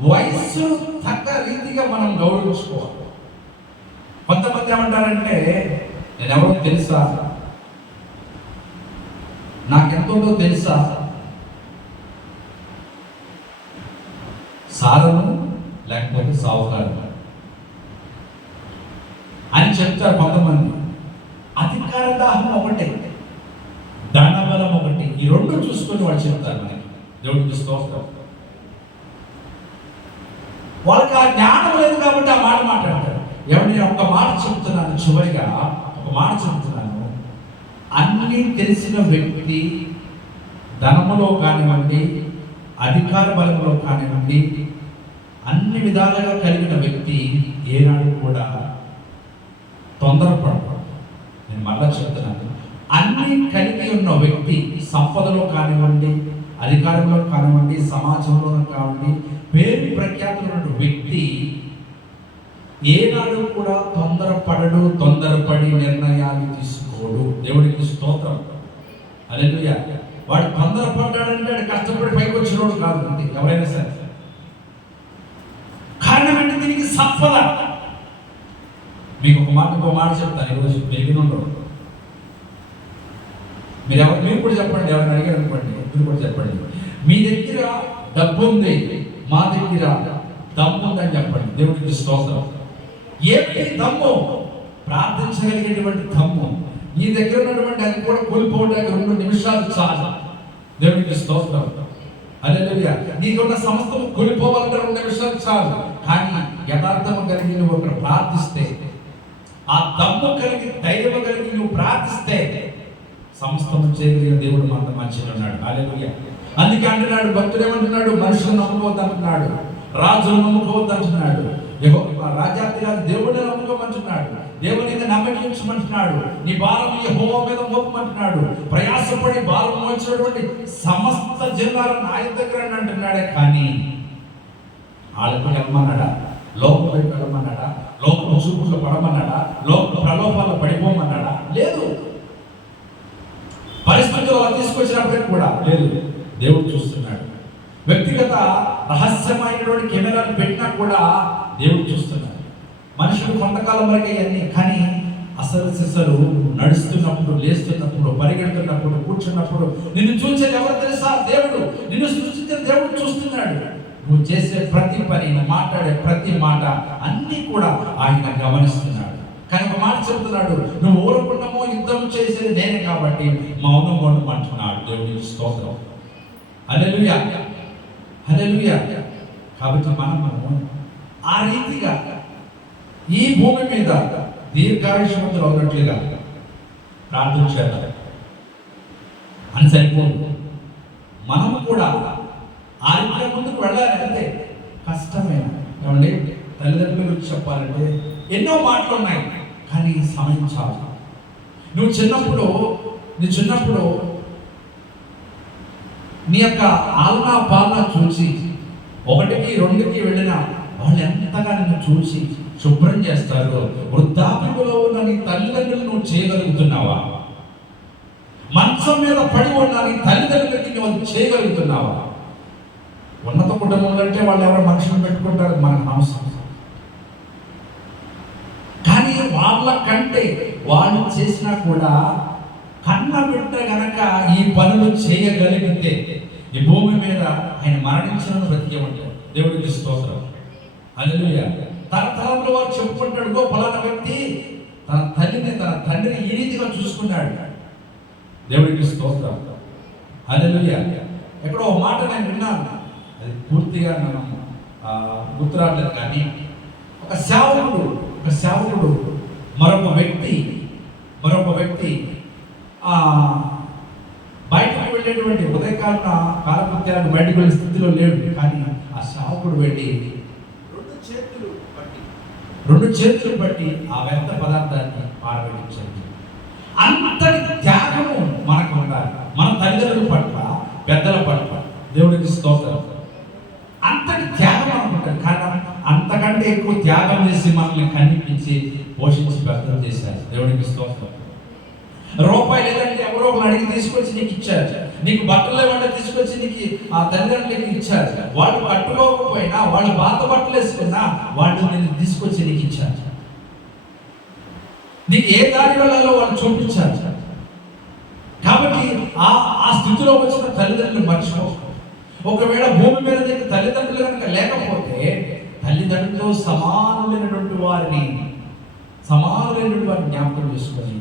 వయస్సు తగ్గ రీతిగా మనం గౌరవించుకోవాలి. కొంతమంది ఏమంటారంటే, నేను ఎవరో తెలుసా, నాకెంతో తెలుసా, సారము లేకపోతే సావుకారు అని చెప్తారు కొంతమంది. అధికార దాహం ఒకటే, ధనబలం ఒకటి, ఈ రెండు చూసుకొని వాళ్ళు చెప్తారు మనకి. దేవుడికి స్తోత్రం. వాళ్ళకి ఆ జ్ఞానం లేదు కాబట్టి ఆ మాట మాట్లాడతారు. ఏమంటే నేను ఒక మాట చెప్తున్నాను, చివరిగా ఒక మాట చెప్తున్నాను. అన్నీ తెలిసిన వ్యక్తి, ధనములో కానివ్వండి, అధికార బలంలో కానివ్వండి, అన్ని విధాలుగా కలిగిన వ్యక్తి ఏనాడు కూడా తొందరపడతాడు. నేను మళ్ళా చెప్తున్నాను, అన్ని కలిగి ఉన్న వ్యక్తి, సంపదలో కానివ్వండి, అధికారంలో కానివ్వండి, సమాజంలో కానివ్వండి, పేరు ప్రఖ్యాతులు ఉన్న వ్యక్తి ఏనాడు కూడా తొందరపడడు, తొందరపడి నిర్ణయాలు తీసుకోడు. దేవుడికి స్తోత్రం. హల్లెలూయా. వాడు తొందరపడ్డాడంటే వాడు కష్టపడి పైకి వచ్చినోడు కాదు. అంతే, ఎవరైనా సరే. కారణం అంటే దీనికి సంపద. మీకు ఇంకో మాట చెప్తాను ఈరోజు. పెరిగినుండవు మీరు కూడా చెప్పండి. ఎవరైనా అడిగారు అనుకోండి, మీరు కూడా చెప్పండి. మీ దగ్గర డబ్బు ఉంది, మా దగ్గర దమ్ము ఉందని చెప్పండి. దేవుడికి స్తోత్రం. ఏమిటి దమ్ము? ప్రార్థించగలిగేటువంటి దమ్ము. నీ దగ్గర ఉన్నటువంటి అది కూడా కోల్పోవడానికి 2 నిమిషాలు చాలు. దేవుడికి స్తోత్రం. హల్లెలూయా. నీకున్న సమస్తము కోల్పోవాలంటే 2 నిమిషాలు చాలు. కానీ యథార్థము కలిగి నువ్వు ఒకరు ప్రార్థిస్తే, ఆ దమ్ము కలిగి, ధైర్యం కలిగి నువ్వు ప్రార్థిస్తే సమస్తము చేయగలిగిన దేవుడు మనతో మంచిగా ఉన్నాడు. హల్లెలూయా. అందుకే అంటున్నాడు, భక్తుడు ఏమంటున్నాడు? మనుషులను నమ్ముకోవద్దు అంటున్నాడు, రాజులను నమ్ముకోవద్దు అంటున్నాడు, రాజాధిరాజు దేవుడిని నమ్ముకోమంటున్నాడు, దేవుని మీద నమ్మకం ఉంచమంటున్నాడు, నీ భారం యెహోవా మీద మోపమంటున్నాడు. ప్రయాసపడి భారం మోసినటువంటి సమస్త జిల్లాల ఆయన దగ్గర అంటున్నాడే. కానీ వాళ్ళకు వెళ్ళమన్నాడా? లోకంలోకి వెళ్ళమన్నాడా? లోకం చూపుల్లో పడమన్నాడా? లోక ప్రలోభాల్లో పడిపోమన్నాడా? లేదు. పరిస్థితులు అలా తీసుకొచ్చినప్పటికీ కూడా లేదు. దేవుడు చూస్తున్నాడు. వ్యక్తిగత రహస్యమైనటువంటి కెమెరాలు పెట్టినా కూడా దేవుడు చూస్తున్నాడు. మనుషులు కొంతకాలం వరకే అన్ని, కానీ అసలు సిసలు నడుస్తున్నప్పుడు, లేస్తున్నప్పుడు, పరిగెడుతున్నప్పుడు, కూర్చున్నప్పుడు నిన్ను చూసేది ఎవరు తెలుసా? దేవుడు. నిన్ను సృష్టించిన దేవుడు చూస్తున్నాడు. నువ్వు చేసే ప్రతి పని, నువ్వు మాట్లాడే ప్రతి మాట అన్నీ కూడా ఆయన గమనిస్తున్నాడు. కానీ ఒక మాట చెప్తున్నాడు, నువ్వు ఊరకుండమో యుద్ధం చేసేది నేనే కాబట్టి మౌనం ఉండమంటున్నాడు. దేవుడికి స్తోత్రం. హల్లెలూయా. హల్లెలూయా. కాబట్టి మనము ఆ రీతిగా ఈ భూమి మీద దీర్ఘాయుష్మంతులు అవునట్లుగా ప్రార్థన చేద్దాం అని సరిపోదు. మనము కూడా ఆ రీతిగా ముందుకు వెళ్ళాలి. అంతే కష్టమే. ఏమండి, తల్లిదండ్రుల గురించి చెప్పాలంటే ఎన్నో మాటలు ఉన్నాయి, కానీ సమయం చాలు. నువ్వు చిన్నప్పుడు నీ యొక్క ఆలనా పాలన చూసి 1కి 2కి వెళ్ళిన వాళ్ళు ఎంతగా నిన్ను చూసి శుభ్రం చేస్తారు. వృద్ధాప్యంలో ఉన్న నీ తల్లిదండ్రులు నువ్వు చేయగలుగుతున్నావా? మంచం మీద పడి ఉన్న నీ తల్లిదండ్రులకి నువ్వు చేయగలుగుతున్నావా? ఉన్నత కుటుంబంలో అంటే వాళ్ళు ఎవరో మనుషులు పెట్టుకుంటారు, మనకు అవసరం. కానీ వాళ్ళ కంటే వాళ్ళు చేసినా కూడా కన్న బిడ్డ గనక ఈ పనులు చేయగలిగితే ఈ భూమి మీద ఆయన మరణించిన బ్రతికే ఉంటాడు. దేవుడికి స్తోత్రం. హల్లెలూయా. తన తరంలో వారు చెప్పుకుంటాడు, గో ఫలానా వ్యక్తి తన తల్లిని తన తండ్రిని ఈ రీతిగా చూసుకున్నాడు. దేవుడికి స్తోత్రం. హల్లెలూయా. ఎక్కడో ఒక మాట నేను విన్నాను, అది పూర్తిగా మనం గుర్తురాట్లేదు. కానీ ఒక సేవకుడు మరొక వ్యక్తి బయటకు వెళ్ళేటువంటి ఉదయకాలన కాలకృత్యాలు బయటకు వెళ్ళే స్థితిలో లేడు. కానీ ఆ సేవకుడు వెళ్ళి రెండు చేతులు బట్టి ఆ వ్యర్థ పదార్థాన్ని పారబెట్టించాడు. అంతటి త్యాగము మనకు ఉండాలి, మన తల్లిదండ్రుల పట్ల, పెద్దల పట్ల. దేవుడికి స్తోత్రం. అంతటి త్యాగం అనుకుంటారు. కారణం అంతకంటే ఎక్కువ త్యాగం చేసి మనల్ని కనిపించి పోషించి పెద్దలు చేశారు. దేవుడికి స్తోత్రం. రూపాయి లేదంటే ఎవరో ఒకరు అడిగి తీసుకొచ్చి నీకు ఇచ్చారు. నీకు బట్టలు లేవంటే తీసుకొచ్చి నీకు ఆ తల్లిదండ్రులకి ఇచ్చారు. వాళ్ళు కట్టుకోకపోయినా, వాళ్ళు పాత బట్టలు వేసుకున్నా వాళ్ళు నేను తీసుకొచ్చి నీకు ఇచ్చారు. నీకు ఏ దారి వెళ్ళాలో వాళ్ళు చూపించారు. కాబట్టి ఆ స్థితిలో వచ్చిన తల్లిదండ్రులు మర్చిపో. ఒకవేళ భూమి మీద నీకు తల్లిదండ్రులు కనుక లేకపోతే తల్లిదండ్రులతో సమానులైనటువంటి వారిని జ్ఞాపకం చేసుకొని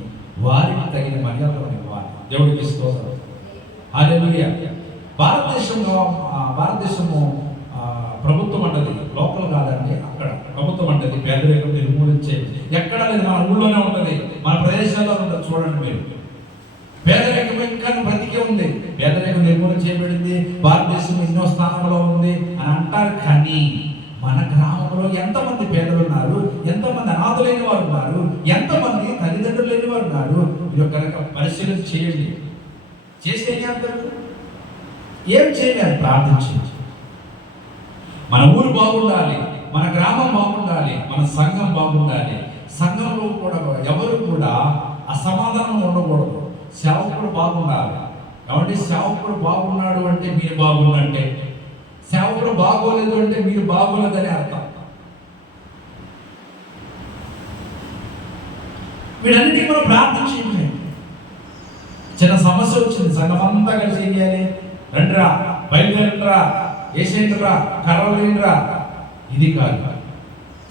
వారికి తగిన మర్యాదలు ఇవ్వాలి. దేవుడికి స్తోత్రం. హల్లెలూయా. భారతదేశము ప్రభుత్వం అంటది, లోకల్ కాదండి, అక్కడ ప్రభుత్వం అంటది పేదరికం నిర్మూలించేది. ఎక్కడ లేదు, మన ఊళ్ళోనే ఉంటుంది, మన ప్రదేశాల్లో ఉంటుంది. చూడండి మీరు, పేదరికం ఇంకా బ్రతికే ఉంది. పేదరికం నిర్మూలన చేయబడింది, భారతదేశం ఎన్నో స్థానంలో ఉంది అని అంటారు. కానీ మన గ్రామంలో ఎంతమంది పేదలు ఉన్నారు, ఎంతమంది అనాథులైన వారు ఉన్నారు, ఎంతమంది తల్లిదండ్రులు లేని వారు ఉన్నారు. మీరు కనుక పరిశీలన చేయండి. చేస్తే ఏం చేయాలి? ప్రార్థించండి. మన ఊరు బాగుండాలి, మన గ్రామం బాగుండాలి, మన సంఘం బాగుండాలి. సంఘంలో కూడా ఎవరు కూడా అసమాధానం ఉండకూడదు. సేవకుడు బాగుండాలి. కాబట్టి సేవకుడు బాగున్నాడు అంటే మీరు బాగున్నట్టే, సేవకుడు బాగోలేదు అంటే మీరు బాగోలేదని అర్థం. వీటన్నిటికీ మనం ప్రార్థన చేయండి. చిన్న సమస్య వచ్చింది, సంఘం అంతా కలిసి ఏం చేయాలి? రండిరా, బయలుదేరండిరా, ఏసేంట్రా, కర్రలేండిరా. ఇది కాదు.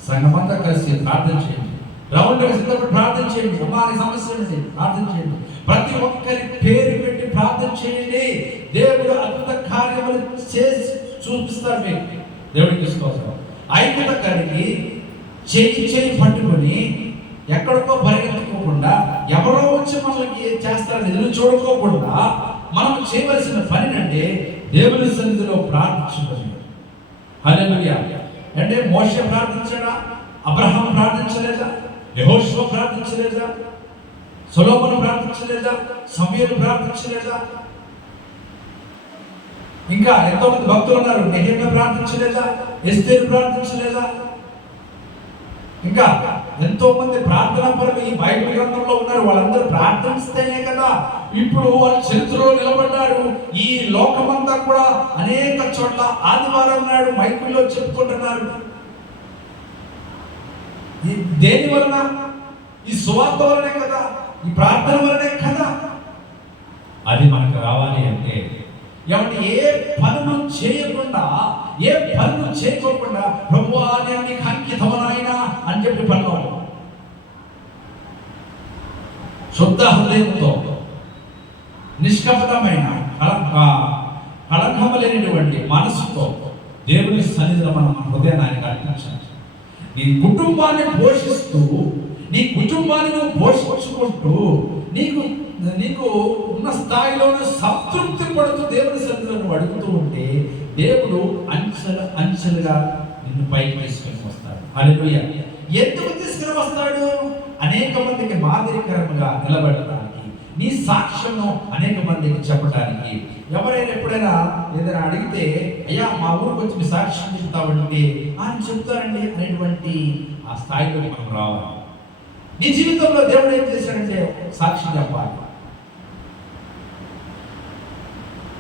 సంఘం అంతా కలిసి ప్రార్థన చేయండి. రౌండ్ సిద్ధపడి ప్రార్థన చేయండి. కుమారి సమస్య ఉంది, ప్రార్థన చేయండి. ప్రతి ఒక్కరి పేరు పెట్టి ప్రార్థన చేయండి. దేవుడు అద్భుత కార్యములు చేసి చూపిస్తారు మీకు. దేవుడికి స్తోత్రం. ఐక్యత కలిగి చేయి పట్టుకొని ఎక్కడికో పరిగెత్తుకోకుండా, ఎవరో వచ్చి మనకి చేస్తారని ఎదురు చూడుకోకుండా మనం చేయవలసిన పని అంటే దేవుని సన్నిధిలో ప్రార్థించడం. హల్లెలూయా. అంటే మోషే ప్రార్థించాడా? అబ్రహాం ప్రార్థించలేదా? యెహోషువ ప్రార్థించలేదా? సొలొమోను ప్రార్థించలేదా? సమూయేలు ప్రార్థించలేదా? ఇంకా ఎంతో మంది భక్తులు ఉన్నారు. నెహెమ్యా ప్రార్థించలేదా? ఎస్తేరు ప్రార్థించలేదా? ఇంకా ఎంతో మంది ప్రార్థనా పరులు ఈ బైబిల్ గ్రంథంలో ఉన్నారు. వాళ్ళందరూ ప్రార్థిస్తేనే కదా ఇప్పుడు వాళ్ళు చరిత్రలో నిలబడ్డారు. ఈ లోకమంతా కూడా అనేక చోట్ల ఆదివారం నాడు మైకుల్లో చెప్పుకుంటున్నారు. దేని వలన? ఈ సువార్త వలనే కదా, ఈ ప్రార్థన వలనే కదా. అది మనకు రావాలి అంటే ఏమంటే ఏ పనులు చేయకోకుండా ప్రభువా నేను నీకు అంకితమనాయనా అని చెప్పి పనులు శుద్ధ హృదయంతో, నిష్కపటమైన కళంకము లేనటువంటి మనసుతో దేవుని సన్నిధిలో మనం మన హృదయాన్ని ఆయనకు అర్పించాలి. నీ కుటుంబాన్ని పోషిస్తూ, నీ కుటుంబాన్ని నువ్వు పోషించుకుంటూ, నీకు ఉన్న స్థాయిలోనే సంతృప్తి పడుతూ దేవుని సన్నిధిలో నువ్వు అడుగుతూ ఉంటే దేవుడు అంచెలుగా నిన్ను పైకి తీసుకొని వస్తాడు. హల్లెలూయా. ఎందుకు తీసుకుని వస్తాడు? అనేక మందికి మాదిరికరంగా నిలబడటానికి, నీ సాక్ష్యము అనేక మందికి చెప్పడానికి. ఎవరైనా ఎప్పుడైనా ఏదైనా అడిగితే, అయ్యా మా ఊరికి వచ్చి మీ సాక్ష్యం చెప్తామంటే ఆయన చెప్తారండి అనేటువంటి ఆ స్థాయిలో మనం రావాలి. నీ జీవితంలో దేవుడు ఏం చేశాడంటే సాక్ష్యం చెప్పాలి.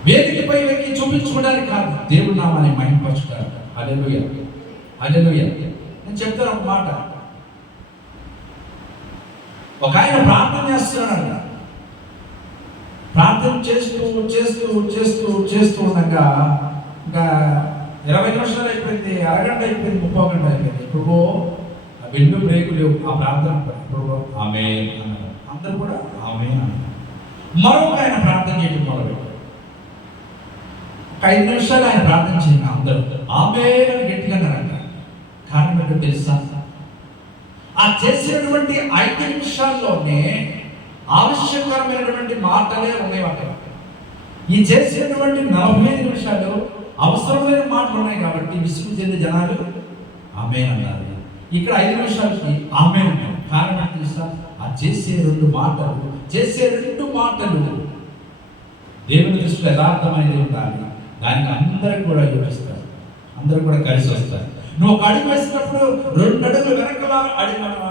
వేదికపై వెక్కి చూపించుకోవడానికి కాదు, దేవుడు నామాన్ని మహిమపరచుతారు. హల్లెలూయా, హల్లెలూయా. నేను చెప్తాను ఒక మాట. ఒక ఆయన ప్రార్థన చేస్తున్నాడంట. ప్రార్థన చేస్తూ చేస్తూ చేస్తూ చేస్తూ ఉండగా ఇంకా 20 నిమిషాలు అయిపోయింది, అరగంట అయిపోయింది, 30 గంట అయిపోయింది. ఇప్పుడు ఆ వెళ్ళు బ్రేకులు లేవు. ఆ ప్రార్థన ఇప్పుడు ఆమేన్ అన్నారు. అందరూ కూడా ఆమేన్ అన్నారు. మరొక ఆయన ప్రార్థన చేయడం మొదలుపెట్టారు. ఒక 5 నిమిషాలు ఆయన ప్రార్థన చేయండి, అందరూ ఆమేన్ అని గట్టిగా అన్నారంట. కారణం ఏంటో తెలుసా? ఆ చేసినటువంటి 5 నిమిషాల్లోనే ఆవశ్యకరమైనటువంటి మాటలే ఉన్నాయి అక్కడ. ఈ చేసినటువంటి 45 నిమిషాలు అవసరమైన మాటలు ఉన్నాయి కాబట్టి విసుగు చెంది జనాలు ఆమేన్ అన్నారు. ఇక్కడ 5 నిమిషాలకి ఆమేన్ అన్నారు. కారణం తెలుసా? ఆ చేసే 2 మాటలు దేవుని దృష్టిలో యథార్థమైనవి ఉండాలి. దానికి అందరూ కూడా యోచిస్తారు, అందరూ కూడా కలిసి వస్తారు. నువ్వు ఒక అడుగు వేసినప్పుడు 2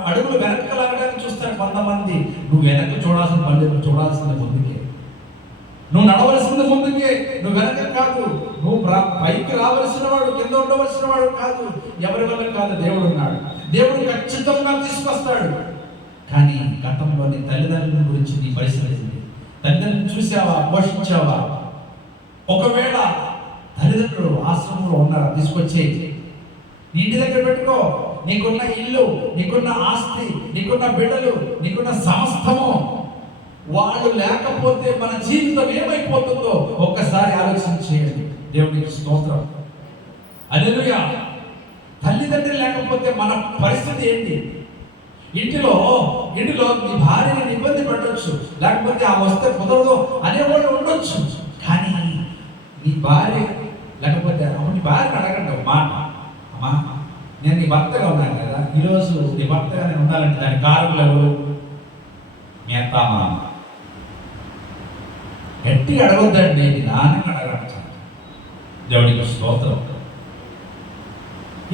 అడుగులు వెనక్కి లాగడానికి చూస్తారు కొంతమంది. నువ్వు వెనక్కి చూడాల్సిన పని, చూడాల్సింది ముందుకే. నువ్వు నడవలసింది ముందుకే, నువ్వు వెనక కాదు. నువ్వు పైకి రావలసిన వాడు, కింద ఉండవలసిన వాడు కాదు. ఎవరి వల్ల కాదు, దేవుడు ఉన్నాడు. దేవుడు ఖచ్చితంగా తీసుకొస్తాడు. కానీ గతంలో నీ తల్లిదండ్రుల గురించి నీ పరిస్థితి, తల్లిదండ్రులను చూసావా, పోషించావా? ఒకవేళ తల్లిదండ్రులు ఆశ్రమంలో ఉన్నారా, తీసుకొచ్చే నీ ఇంటి దగ్గర పెట్టుకో. నీకున్న ఇల్లు, నీకున్న ఆస్తి, నీకున్న బిడ్డలు, నీకున్న సమస్తము, వాళ్ళు లేకపోతే మన జీవితం ఏమైపోతుందో ఒక్కసారి ఆలోచన చేయండి. దేవునికి స్తోత్రం, హల్లెలూయా. తల్లిదండ్రులు లేకపోతే మన పరిస్థితి ఏంటి? ఇంటిలో నీ భార్యని ఇబ్బంది పెట్టవచ్చు, లేకపోతే ఆ వస్తే కుదరదు అనేవాళ్ళు ఉండొచ్చు. కానీ నీ భార్య లేకపోతే నీ భార్యను అడగండి ఒక మాట, అమ్మా నేను నీ భర్తగా ఉన్నాను కదా, ఈరోజు నీ భర్తగా నేను ఉండాలంటే దాని కారణం ఎవరు? మీ అత్తమా? గట్టి అడగొద్దండి, నిదానంగా అడగండి. దేవునికి స్తోత్రం.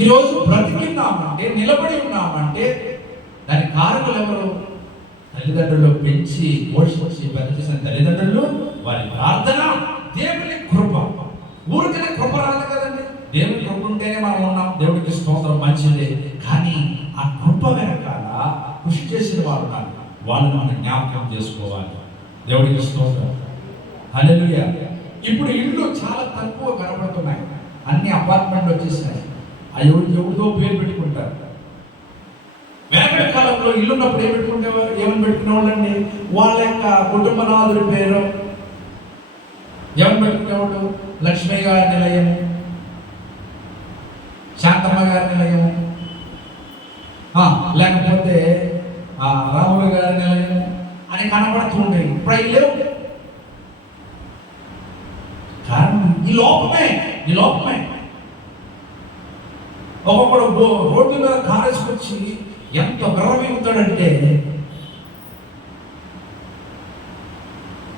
ఈరోజు బ్రతికిన్నామంటే, నిలబడి ఉన్నామంటే దానికి కారణం ఎవరు? తల్లిదండ్రులు పెంచి పోషించి పెద్ద చేసిన తల్లిదండ్రులు, వారి ప్రార్థన, దేవుని కృప. ఊరికనే కృప రాదు కదండి. దేవుని కృప ఉంటేనే మనం ఉన్నాం. దేవుడికి స్తోత్రం, మంచిదే. కానీ ఆ కృప వెనకాల కృషి చేసిన వారు ఉన్నారు, వాళ్ళని మనం జ్ఞాపకం చేసుకోవాలి. దేవుడికి స్తోత్రం, హల్లెలూయా. ఇప్పుడు ఇళ్ళు చాలా తక్కువ కనబడుతున్నాయి, అన్ని అపార్ట్మెంట్లు వచ్చేసినాయి. ఎవరిదో పేరు పెట్టుకుంటారు. వెనకటి కాలంలో ఇల్లు ఉన్నప్పుడు ఏమని పెట్టుకునేవాళ్ళు అండి? వాళ్ళ యొక్క కుటుంబనాథుడి పేరు ఏమని పెట్టుకునేవాళ్ళు? లక్ష్మీ గారి నిలయము, శాంతమ్మ గారి నిలయము, లేకపోతే రాములు గారి నిలయము అని కనబడుతుండే. ఇప్పుడు అవి లేవు. కారణం ఈ లోపమే. ఒక్కొక్కడు రోడ్డు మీద కారేసుకొచ్చి ఎంత గర్వమవుతాడంటే,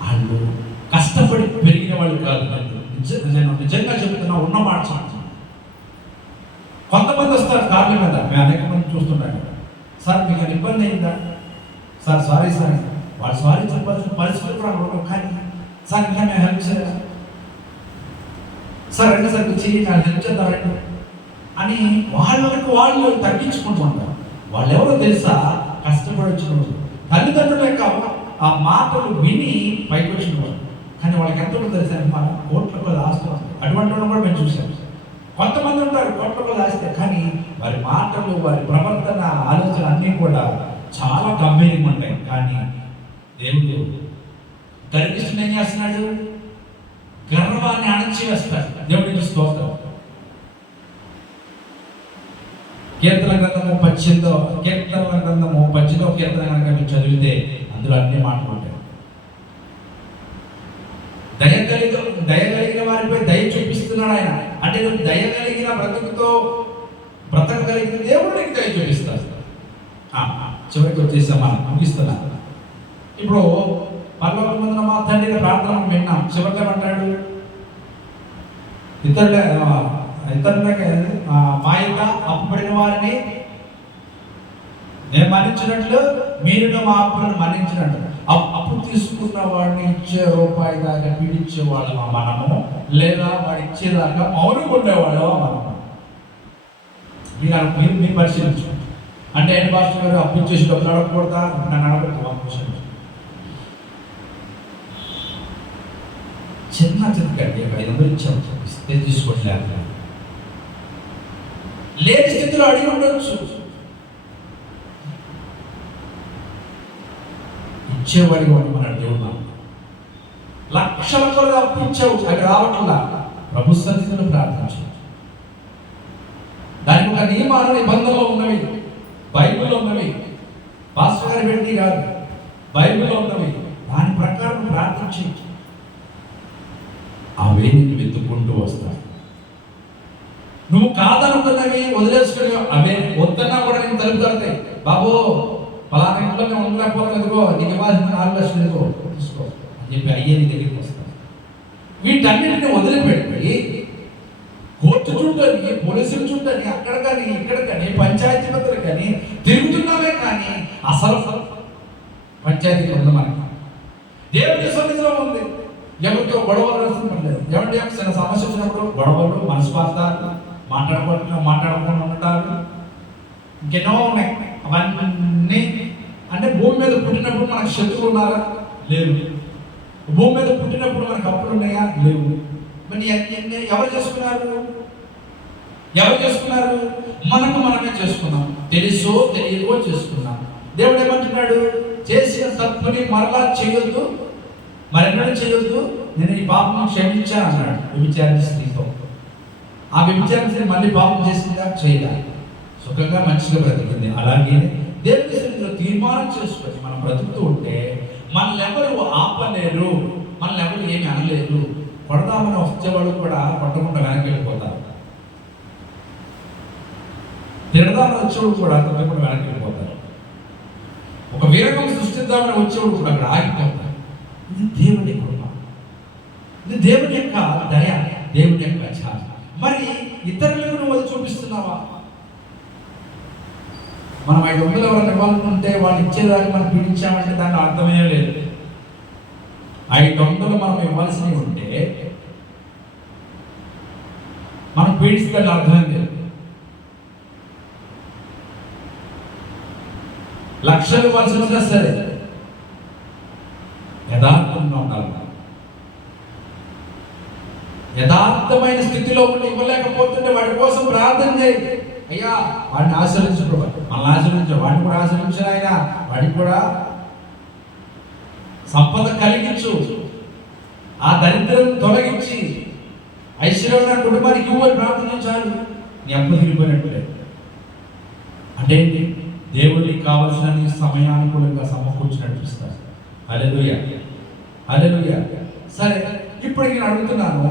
వాళ్ళు కష్టపడి పెరిగిన వాళ్ళు కాదు. నేను నిజంగా చెప్తున్నా, ఉన్న మాట. కొంతమంది వస్తారు కార్ల మీద, మేము అనేక మంది చూస్తుంటాం. సార్ మీకు అది ఇబ్బంది అయిందా? Sir sorry sir. వాళ్ళు సారీ చెప్పాల్సిన పరిస్థితి కూడా ఉండవు. కానీ సార్ ఇంకా మేము హెల్ప్ చేయాలి సార్, అంటే సార్ చెయ్యి, నాకు హెల్ప్ చేద్దామండి అని వాళ్ళు తగ్గించుకుంటూ ఉంటారు. వాళ్ళు ఎవరో తెలుసా? కష్టపడి వచ్చిన వాళ్ళు, తల్లిదండ్రుల యొక్క ఆ మాటలు విని పైకి వచ్చిన వాళ్ళు. కానీ వాళ్ళకి ఎంత కూడా తెలుసా? మన కోట్ల ఆస్తి. అటువంటి వాళ్ళు కూడా మేము చూసాం. కొంతమంది ఉంటారు కోట్ల ఆస్తి, కానీ వారి మాటలు, వారి ప్రవర్తన, ఆలోచన అన్నీ కూడా చాలా గంభీరంగా ఉంటాయి. కానీ దేవుడు గర్విష్ఠుని ఏం చేస్తున్నాడు? గర్వాన్ని అణచివేస్తాడు. దేవుడికి స్తోత్రం. కీర్తన గ్రంథము 18వ కీర్తన కనుక మీరు చదివితే అందులో అన్ని మాటలు ఉంటాయి. దయగలిగిన వారిపై దయ చూపిస్తున్నాడు ఆయన. అంటే నువ్వు దయగలిగిన బ్రతకగలిగిన దేవుడు నీకు దయ చూపిస్తాడు. చివరికి వచ్చేసామా, ముగిస్తున్నా. ఇప్పుడు పరలోకమందున్న మా తండ్రి ప్రార్థన విన్నాం. చివరిగా ఏమంటాడు? ఇతరులకి మా యొక్క అప్పుబడిన వారిని నేను మన్నించినట్లు మీరు మా అప్పులను మన్నించినట్లు. అప్పు తీసుకున్న వాడిని ఇచ్చే రూపాయి దాకా పీడించేవాళ్ళమా మనము, లేదా వాడు ఇచ్చేదాకా మౌనంగా ఉండేవాళ్ళమా మనము? మీరు పరిశీలించండి. అంటే ఏంటి పాస్టర్ గారు, అప్పు ఇచ్చేసి డబ్బులు అడగకూడదా? నన్ను అడగకూడదు. చిన్న కండి 500 ఇచ్చాము, ఇస్తే తీసుకోవట్లేదు. లేని స్థితిలో అడిగి ఉండొచ్చు. ఇచ్చేవాడిగా ఉండమన్నాడు దేవుడు. లక్షల కొలది అప్పు ఇచ్చావు, అక్కడ రావట్లా. ప్రభు సన్నిధిలో ప్రార్థించు. దానికి ఒక నియమాలు నిబంధనలు ఉన్నవి, బైబిల్లో ఉన్నవి. పాస్టర్ గారి పెట్టి కాదు, బైబిల్లో ఉన్నవి. దాని ప్రకారం ప్రార్థించి అవే నిన్ను వెతుక్కుంటూ వస్తాయి. నువ్వు కాదనుకున్నవి వదిలేసుకుని అవే వద్దన్నా కూడా నేను తలుపు తడతాయి. బాబు పలానా ఇంట్లో మేము ఉండలేకపోతే ఎదుగో, నీకు ఇవ్వాల్సిన 4 లక్షలు ఎదుగో తీసుకో అని చెప్పి అయ్యే నీ దగ్గరికి వస్తాను. వీటన్నిటిని వదిలిపెట్టి కోర్టు చుట్టని, పోలీసుల చుట్టని, అక్కడ కానీ ఇక్కడ కానీ, పంచాయతీ పెద్దలు కానీ తిరుగుతున్నామే కానీ అసలు పంచాయతీ ఉంది మనకి. దేవుడి సన్నిధిలో ఉంది. ఎవరితో గొడవలు రాస్తున్నారు, ఎవరి యొక్క చిన్న సమస్య వచ్చినప్పుడు గొడవలు, మనస్పార్థాలు, మాట్లాడకుండా ఉండటాలు, ఇంకెన్నో ఉన్నాయి. అవన్నీ అంటే భూమి మీద పుట్టినప్పుడు మనకు శత్రువులు ఉన్నారా? లేవు. భూమి మీద పుట్టినప్పుడు మనకు అప్పులు ఉన్నాయా? లేవు. మరి ఎవరు చేసుకున్నారు? మనమే చేసుకున్నాం. తెలుసో తెలియకో చేసుకున్నాం. దేవుడు ఏమంటున్నాడు? చేసిన తప్పుని మరలా చేయొద్దు, మరెన్నడూ చేయొద్దు, నేను ఈ పాపం క్షమించాను అన్నాడు వ్యభిచారిణి స్త్రీతో. ఆ వ్యభిచారిణి స్త్రీ మళ్ళీ పాపం చేసిందా? చేయలేదు. సుఖంగా మంచిగా బ్రతికింది. అలాగే దేవుని సన్నిధిలో తీర్మానం చేసుకొని మనం బ్రతుకుతూ ఉంటే మనల్ని ఎవరు ఆపలేరు, మనల్ని ఎవరు ఏమి అనలేరు. కొడదామని వచ్చేవాళ్ళు కూడా కొట్టకుండా వెనక్కి వెళ్ళిపోతారు. తిడదామని వచ్చేవాడు కూడా తొందరకుండా వెనక్కి వెళ్ళిపోతారు. ఒక వీరకం సృష్టిద్దామని వచ్చేవాడు కూడా అక్కడ ఆగిపోతారు. ఇది దేవుని కృప, ఇది దేవుని యొక్క దయ, దేవుని యొక్క ఛాయ. మరి ఇతరులకు నువ్వు అది చూపిస్తున్నావా? మనం 500 ఎవరైనా ఇవ్వాలనుకుంటే వాళ్ళు ఇచ్చేదాన్ని మనం పీడించామంటే దానికి అర్థమే లేదు. 500 మనం ఇవ్వాల్సినవి ఉంటే మనం పీడిస్తే అర్థమే లేదు. లక్షలు ఇవ్వాల్సి వచ్చినా సరే యథార్థంగా ఉండాలి. యథార్థమైన స్థితిలో ఉండి ఇవ్వలేకపోతుంటే వాడి కోసం ప్రార్థన చేయి. అయ్యా వాడిని ఆశ్రయించు, మనల్ని ఆశ్రయించు, వాడిని కూడా ఆశ్రయించు. ఆయన వాడికి కూడా సంపద కలిగించు, ఆ దరిద్రం తొలగించి ఐశ్వర్యమైన కుటుంబానికి ఇవ్వని ప్రార్థించాలి. నీ అప్పు తిరిగిపోయినట్లే. అంటే దేవుడికి కావలసిన సమయానుకూలంగా సమకూర్చినట్టు ఇస్తారు. హల్లెలూయా, హల్లెలూయా. సరే, ఇప్పుడు నేను అడుగుతున్నాను,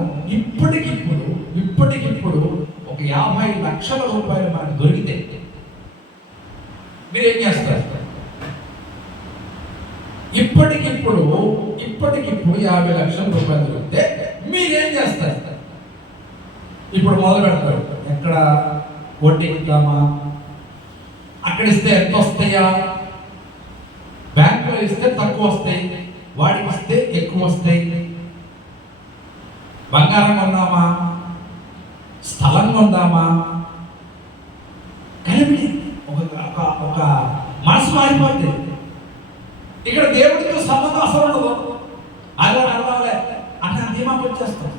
ఇప్పటికిప్పుడు ఒక 50 లక్షల రూపాయలు మనకు దొరికితే మీరేం చేస్తారు? ఇప్పటికిప్పుడు 50 లక్షల రూపాయలు దొరికితే మీరేం చేస్తారు? ఇప్పుడు మొదలు పెడతారు. ఎక్కడ వడ్డీకి ఇద్దామా? అక్కడ ఇస్తే ఎంత వస్తాయా? బ్యాంకులో ఇస్తే తక్కువ వస్తాయి, వాడికి ఇస్తే ఎక్కువ వస్తాయి. బంగారం కొందామా? స్థలం కొందామా? కలిపి ఒక మనసు మారిపోతుంది. ఇక్కడ దేవుడితో సంబంధం అసలు ఉండదు. అలా అడగాలి అంటే ధీమాకు వచ్చేస్తాం.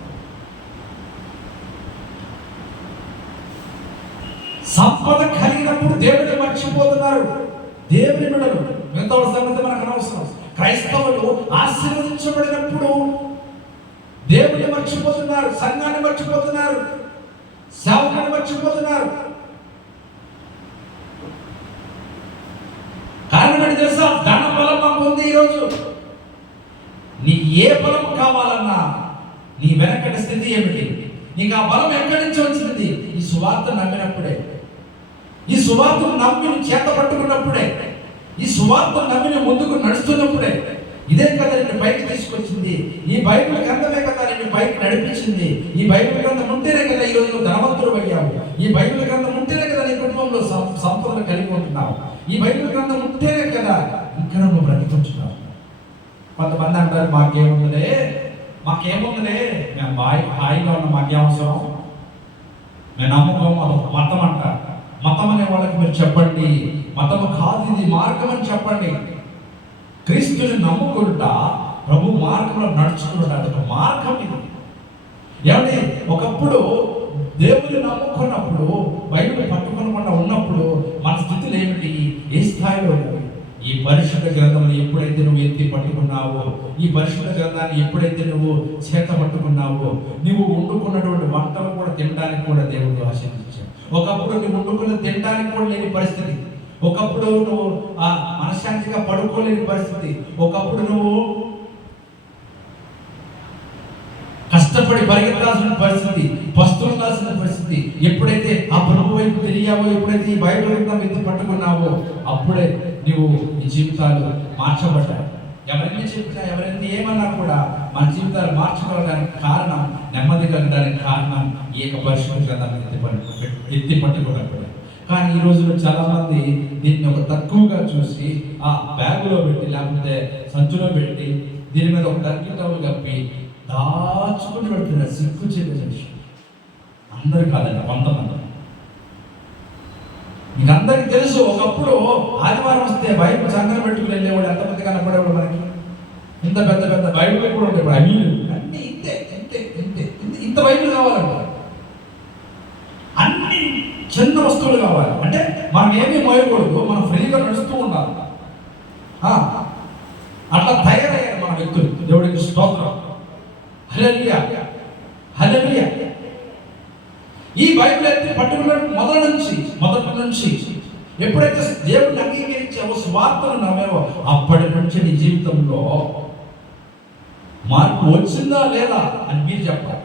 సంపద కలిగినప్పుడు దేవుడిని మర్చిపోతున్నారు. దేవుని బిడ్డలు మిగతా సంగతి మనకు అనవసరం. క్రైస్తవులు ఆశీర్వదించబడినప్పుడు దేవుడిని మర్చిపోతున్నారు, సంఘాన్ని మర్చిపోతున్నారు, సేవకుని మర్చిపోతున్నారు. కారణం ఏంటి తెలుసా? ధన బలం మాకు ఉంది. ఈరోజు నీ ఏ బలం కావాలన్నా నీ వెనకటి స్థితి ఏమిటి? నీకు ఆ బలం ఎక్కడి నుంచి వచ్చింది? ఈ సువార్త నమ్మినప్పుడే, ఈ సువార్తను నమ్మి చేత పట్టుకున్నప్పుడే, ఈ సువార్త నమ్మి ముందుకు నడుస్తున్నప్పుడే, ఇదే కదా నిన్ను పైకి తీసుకొచ్చింది. ఈ బైబిల్ గ్రంథమే కదా నిన్ను పైకి నడిపించింది. ఈ బైబిల్ గ్రంథం ఉంటేనే కదా ఈరోజు నువ్వు ధనవంతుడు అయ్యావు. ఈ బైబిల్ గ్రంథం ఉంటేనే కదా నీ కుటుంబంలో సంపదను కలిగి ఉంటున్నావు. ఈ బైబిల్ గ్రంథం ఉంటేనే కదా ఇంకా నువ్వు బ్రతికుంటున్నావు. కొంతమంది అంటారు, మాకేముందిలే మేము హాయిగా ఉన్న మాకేమవసరం, మేము నమ్మకం, అదొక మతం అంటారు. మతం అనే వాళ్ళకి మీరు చెప్పండి, మతము కాదు ఇది, మార్గం అని చెప్పండి. క్రీస్తుని నమ్ముకుంటా ప్రభు మార్గంలో నడుచుకుంటా, అదొక మార్గం ఇది. ఏమంటే ఒకప్పుడు దేవుని నమ్ముకున్నప్పుడు, బైబిల్ పట్టుకోకుండా ఉన్నప్పుడు మన స్థితులు ఏమిటి, ఏ స్థాయిలో ఉన్నవి? ఈ పరిశుద్ధ గ్రంథాన్ని ఎప్పుడైతే నువ్వు ఎత్తి పట్టుకున్నావో, ఈ పరిశుద్ధ గ్రంథాన్ని ఎప్పుడైతే నువ్వు చేత పట్టుకున్నావో, నువ్వు వండుకున్నటువంటి వంటలు కూడా తినడానికి కూడా దేవుడు ఆశీర్వదించాడు. ఒకప్పుడు నువ్వు వండుకున్న తినడానికి కూడా లేని పరిస్థితి, ఒకప్పుడు నువ్వు మనశ్శాంతిగా పడుకోలేని పరిస్థితి, ఒకప్పుడు నువ్వు కష్టపడి పరిగెత్తాల్సిన పరిస్థితి, పస్తులుండాల్సిన పరిస్థితి. ఎప్పుడైతే ఆ ప్రభు వైపు తెలియావో, ఎప్పుడైతే ఈ బైబిల్ గ్రంథం ఎత్తి పట్టుకున్నావో, అప్పుడే నువ్వు నీ జీవితాలు మార్చబడ్డాయి. ఎవరైనా చెప్పినా, ఎవరైనా ఏమన్నా కూడా మన జీవితాలు మార్చుకోవడానికి కారణం, నెమ్మది కలగడానికి కారణం ఈ యొక్క పరిశుద్ధ గ్రంథాన్ని ఎత్తి పట్టుకోవడం. కానీ ఈ రోజులో చాలా మంది దీన్ని ఒక తక్కువగా చూసి ఆ బ్యాగులో పెట్టి, లేకపోతే సంచులో పెట్టి, దీని మీద ఒక టర్కీ టవల్ కప్పి దాచుకుని పెడుతున్నారు. సిగ్గు చెప్పే విషయం. అందరు కాదండి, కొంతమంది. మీకు అందరికి తెలుసు, ఒకప్పుడు ఆదివారం వస్తే బైబిల్ సంఘం పెట్టుకుని వెళ్ళేవాడు ఎంతమంది కనపడేవాడు మనకి. ఇంత పెద్ద పెద్ద బైబిల్ కూడా ఉండేవాడు. అమీలు అన్ని ఇంతే ఇంతే ఇంతే ఇంత బైబిల్ కావాలంట. అన్ని చిన్న వస్తువులు కావాలి. అంటే మనం ఏమీ మోయకూడదు, మనం ఫ్రీగా నడుస్తూ ఉండాలి. అట్లా తయారయ్యారు మన వ్యక్తులు. దేవుడికి స్తోత్రం. హల్లెలూయా హల్లెలూయా. ఈ బైబిల్ ఎత్తి పట్టుకున్న మొదటి నుంచి ఎప్పుడైతే దేవుడిని అంగీకరించావో, స్వార్థను నమ్మేవో, అప్పటి నుంచి నీ జీవితంలో మార్పు వచ్చిందా లేదా అని మీరు చెప్పాలి.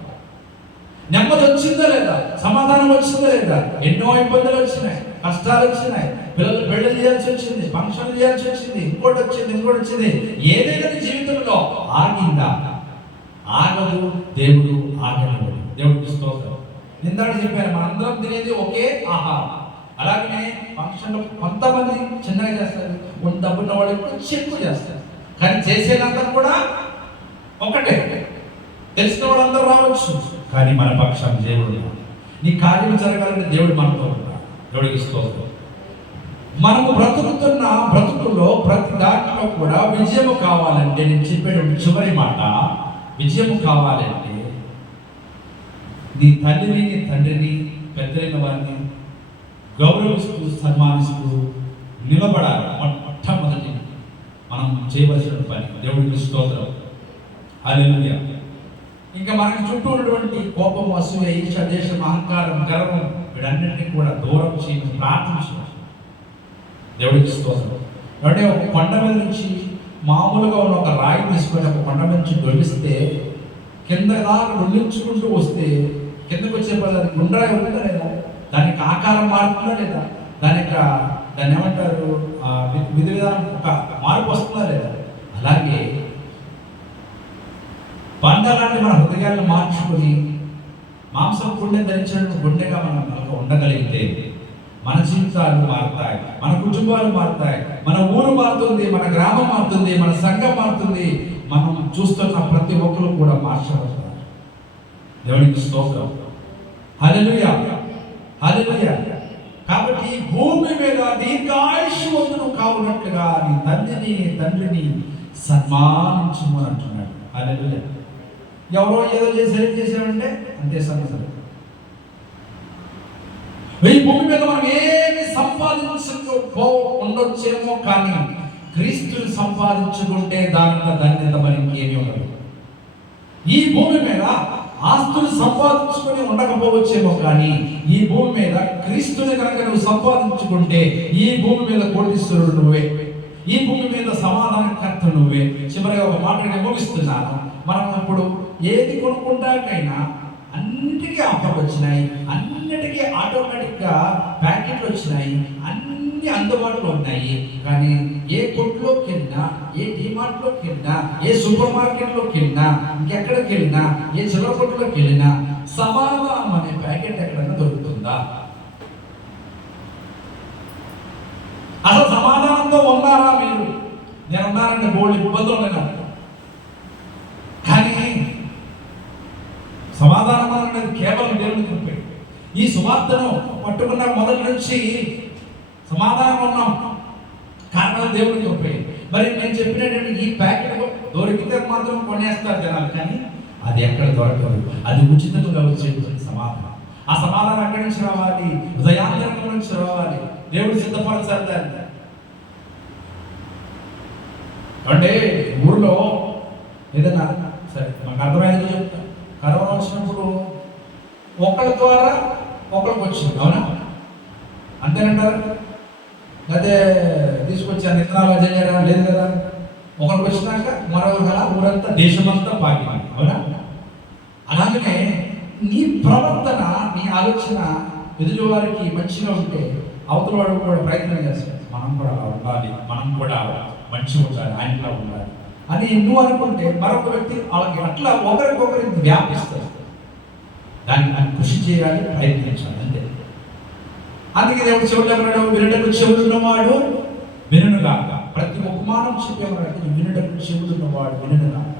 నెమ్మది వచ్చిందా లేదా, సమాధానం వచ్చిందా లేదా. ఎన్నో ఇబ్బందులు వచ్చినాయి, కష్టాలు వచ్చినాయి, పిల్లలు పెళ్లి చేయాల్సి వచ్చింది, ఫంక్షన్లు చేయాల్సి వచ్చింది, ఇంకోటి వచ్చింది. ఏదైనా జీవితంలో ఆగిందా? ఆగదు. దేవుడు ఆగనివ్వడు. దేవుడికి స్తోత్రం. నిందాడు చెప్పారు, మనందరం తినేది ఒకే ఆహారం. అలాగనే ఫంక్షన్లో కొంతమంది చిన్నగా చేస్తారు, కొంత డబ్బున్న వాళ్ళు ఎక్కువ చేస్తారు. కానీ చేసేదంతా కూడా ఒకటే. తెలిసిన వాళ్ళందరూ రావచ్చు, కానీ మన పక్షం దేవుడు. నీ కార్యం జరగాలంటే దేవుడు మనతో ఉంటాడు. దేవుడికి స్తోత్రం. మనము బ్రతుకుతున్న బ్రతుకుల్లో ప్రతి దాంట్లో కూడా విజయము కావాలంటే, నేను చెప్పేటువంటి చివరి మాట, విజయము కావాలంటే నీ తల్లిని, నీ తండ్రిని, పెద్దలైన వారిని గౌరవిస్తూ సన్మానిస్తూ నిలబడాలి. మొట్టమొదటి మనం చేయవలసిన పని. దేవుడికి స్తోత్రం. హల్లెలూయా. ఇంకా మనకి చుట్టూ ఉన్నటువంటి కోపం, అసూయ, ఈర్ష్య, ద్వేషం, అహంకారం, గర్వం, వీటన్నిటిని కూడా దూరం చేయమని ప్రార్థించాలి. దేవుడికి స్తోత్రం. అంటే ఒక కొండ మీద నుంచి మామూలుగా ఉన్న ఒక రాయి తీసుకొని ఒక కొండ మీద నుంచి దొరికిస్తే, కింద దాకా దొల్లించుకుంటూ వస్తే కిందకు వచ్చే పద్ధతి గుండ్రాయి ఉందా లేదా, దానికి ఆకారం మారుతుందా లేదా, దాన్ని ఏమంటారు, విధి విధానం ఒక మార్పు వస్తుందా లేదా. అలాగే బండలాంటి మన హృదయాలను మార్చుకొని మాంసం గుండె ధరించిన గుండెగా మనం ఉండగలిగితే మన జీవితాలు మారుతాయి, మన కుటుంబాలు మారుతాయి, మన ఊరు మారుతుంది, మన గ్రామం మారుతుంది, మన సంఘం మారుతుంది. మనం చూస్తున్న ప్రతి ఒక్కరు కూడా మార్చబడతారు. దేవునికి స్తోత్రం. హల్లెలూయా హల్లెలూయా. కాబట్టి భూమి మీద దీర్ఘాయుష్యవంతుడు కావునట్లుగా నీ తండ్రిని సన్మానించుము అంటున్నాడు. హల్లెలూయా. ఎవరో ఏదో చేశారంటే అంతే సమస్య. ఈ భూమి మీద మనం ఏమి ఉండొచ్చేమో, కానీ క్రీస్తుని సంపాదించుకుంటే దానిలో ధన్యత మరి ఇంకేమీ ఉండదు. ఈ భూమి మీద ఆస్తులు సంపాదించుకొని ఉండకపోవచ్చేమో, కానీ ఈ భూమి మీద క్రీస్తుని కనుక నువ్వు సంపాదించుకుంటే ఈ భూమి మీద కోటీశ్వరుడు నువ్వే, ఈ భూమి మీద సమాధానకర్త నువ్వే. చివరిగా ఒక మాట నేను ముగిస్తున్నాను. మనం ఇప్పుడు ఏది కొనుక్కుంటాకైనా అన్నిటికీ ఆఫర్లు వచ్చినాయి, అన్నిటికీ ఆటోమేటిక్గా ప్యాకెట్లు వచ్చినాయి, అన్ని అన్ని అందుబాటులో ఉన్నాయి. కానీ ఏ కొట్టులోకి వెళ్ళినా, ఏ డిమార్ట్లోకి వెళ్ళినా, ఏ సూపర్ మార్కెట్లోకి వెళ్ళినా, ఇంకెక్కడికి వెళ్ళినా, ఏ చిల్లర కొట్టులోకి వెళ్ళినా సమాధానం అనే ప్యాకెట్ ఎక్కడైనా దొరుకుతుందా? అసలు సమాధానంతో ఉన్నారా మీరు? నేను ఉన్నానంటే బోల్డ్ ఇబ్బందులు ఉన్నాయి. కానీ సమాధానం అనేది కేవలం దేవుని కృపే. ఈ సువార్తను పట్టుకున్న మొదటి నుంచి సమాధానం ఉన్నాం, కారణం దేవుని కృపే. మరి నేను చెప్పినటువంటి ఈ ప్యాకెట్ దొరికితే మాత్రం కొనేస్తారు జనాలు, కానీ అది ఎక్కడ దొరకదు. అది ఉచితంగా వచ్చేటువంటి సమాధానం. ఆ సమాధానం ఎక్కడి నుంచి రావాలి? హృదయాంతరంగం నుంచి రావాలి. దేవుడు సిద్ధపరచాలి దాన్ని. అంటే ఊరిలో ఏదైనా సరే మాకు అర్థమైనది చెప్తా. కరోనా వచ్చినప్పుడు ఒకళ్ళ ద్వారా ఒకరికి వచ్చింది, అవునా? అంతేనంటారా? అదే తీసుకొచ్చి నిత్తనాలు అజయ్యారా? లేదు కదా. ఒకరికి వచ్చినాక మరొక ఊరంతా దేశమంతా పాకింది, అవునా? అలాగనే నీ ప్రవర్తన, నీ ఆలోచన ఎదుటివారికి మంచిగా ఉంటే అవతల వాడు కూడా ప్రయత్నం చేస్తాడు. మనం కూడా అలా ఉండాలి, మనం కూడా మంచిగా ఉండాలి, ఆయనలా ఉండాలి అని నువ్వు అనుకుంటే మరొక వ్యక్తి వాళ్ళకి అట్లా ఒకరికొకరికి వ్యాపిస్తారు. దాన్ని కృషి చేయాలి, ప్రయత్నించాలి, అంతే. అందుకే దేవుడు చెవులు వినటకు చెవులున్నవాడు వినుగాక. ప్రతి ఉపమానం చెప్పేవాడు వినటకు చెవులున్నవాడు వినుగాక.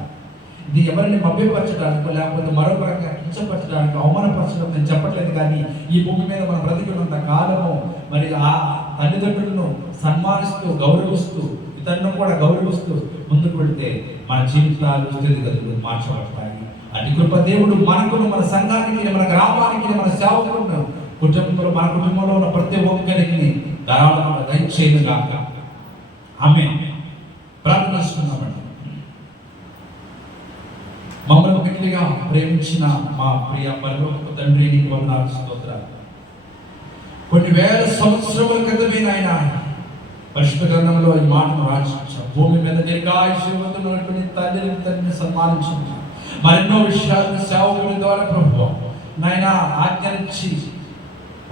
ఇది ఎవరిని మభ్యపరచడానికి లేకపోతే మరొక రకంగా కించపరచడానికి, అవమానపరచడం నేను చెప్పట్లేదు. కానీ ఈ భూమి మీద మనం బ్రతికినంత కాలము మరి ఆ తల్లిదండ్రులను సన్మానిస్తూ, గౌరవిస్తూ, ఇతరులను కూడా గౌరవిస్తూ ముందుకు వెళితే మన జీవితాలు, స్థితిగతులు మార్చబడతాయి. అది కృప దేవుడు మనకును, మన సంఘానికి, మన గ్రామానికి, మన సేవకులను, కుటుంబంలో, మన కుటుంబంలో ఉన్న ప్రతి ఒక్కరికి ధారాళంగా దయచేయుగాక. ఆమేన్. ప్రార్థిస్తున్నామండి. మమ్మల్ని మిక్కిలిగా ప్రేమించిన మా ప్రియ పరలోకపు తండ్రి, నీకు వందనాలు, స్తోత్రాలు. కొన్ని వేల సంవత్సరముల క్రితమే నాయన పరిశుద్ధ గ్రంథంలో ఈ మాటను రాసించాం. భూమి మీద దీర్ఘాయుష్యవంతులైనటువంటి తండ్రిని సన్మానించింది. మరెన్నో విషయాలను సేవకుల ద్వారా ప్రభువు నాయన ఆజ్ఞానించి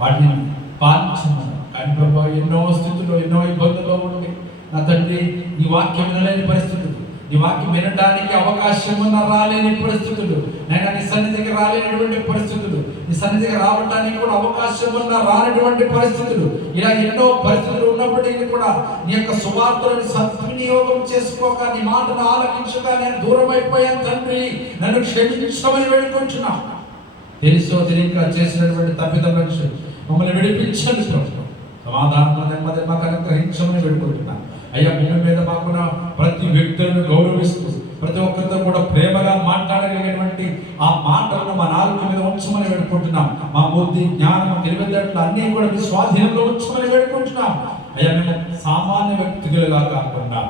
వాటిని పాలించున్నాను. కానీ ప్రభు ఎన్నో స్థితుల్లో, ఎన్నో ఇబ్బందుల్లో ఉండి నా తండ్రి నీ వాక్యం వినలేని పరిస్థితులు, నీ వాక్యం వినడానికి అవకాశం ఉన్న రాలేని పరిస్థితులు, నేను నీ సన్నిధికి రాలేనటువంటి పరిస్థితులు, నీ సన్నిధికి రావడానికి కూడా అవకాశం ఉన్న రానటువంటి పరిస్థితులు, ఇలా ఎన్నో పరిస్థితులు ఉన్నప్పటికీ కూడా నీ యొక్క సువార్తలను సద్వినియోగం చేసుకోక, నీ మాటను ఆలకించక నేను దూరం అయిపోయాను తండ్రి, నన్ను క్షమించమని వేడుకుంటున్నా. తెలుసో తెలియక చేసినటువంటి తప్పిదములను మమ్మల్ని విడిపించండి ప్రభు. సమాధానం నెమ్మది మాకు అనుగ్రహించమని వేడుకుంటున్నా. అయ్యా, భూమి మీద మాకున్న ప్రతి వ్యక్తులను గౌరవిస్తూ, ప్రతి ఒక్కరితో కూడా ప్రేమగా మాట్లాడగలిగినటువంటి ఆ మాటలను మా నాలుక మీద ఉంచమని వేడుకుంటున్నాం. మా బుద్ధి, జ్ఞానం, తెలివితేటలు అన్నీ కూడా మీ స్వాధీనంలో ఉంచమని వేడుకుంటున్నాం. అయ్యా, మేము సామాన్య వ్యక్తులుగా కాకుండా,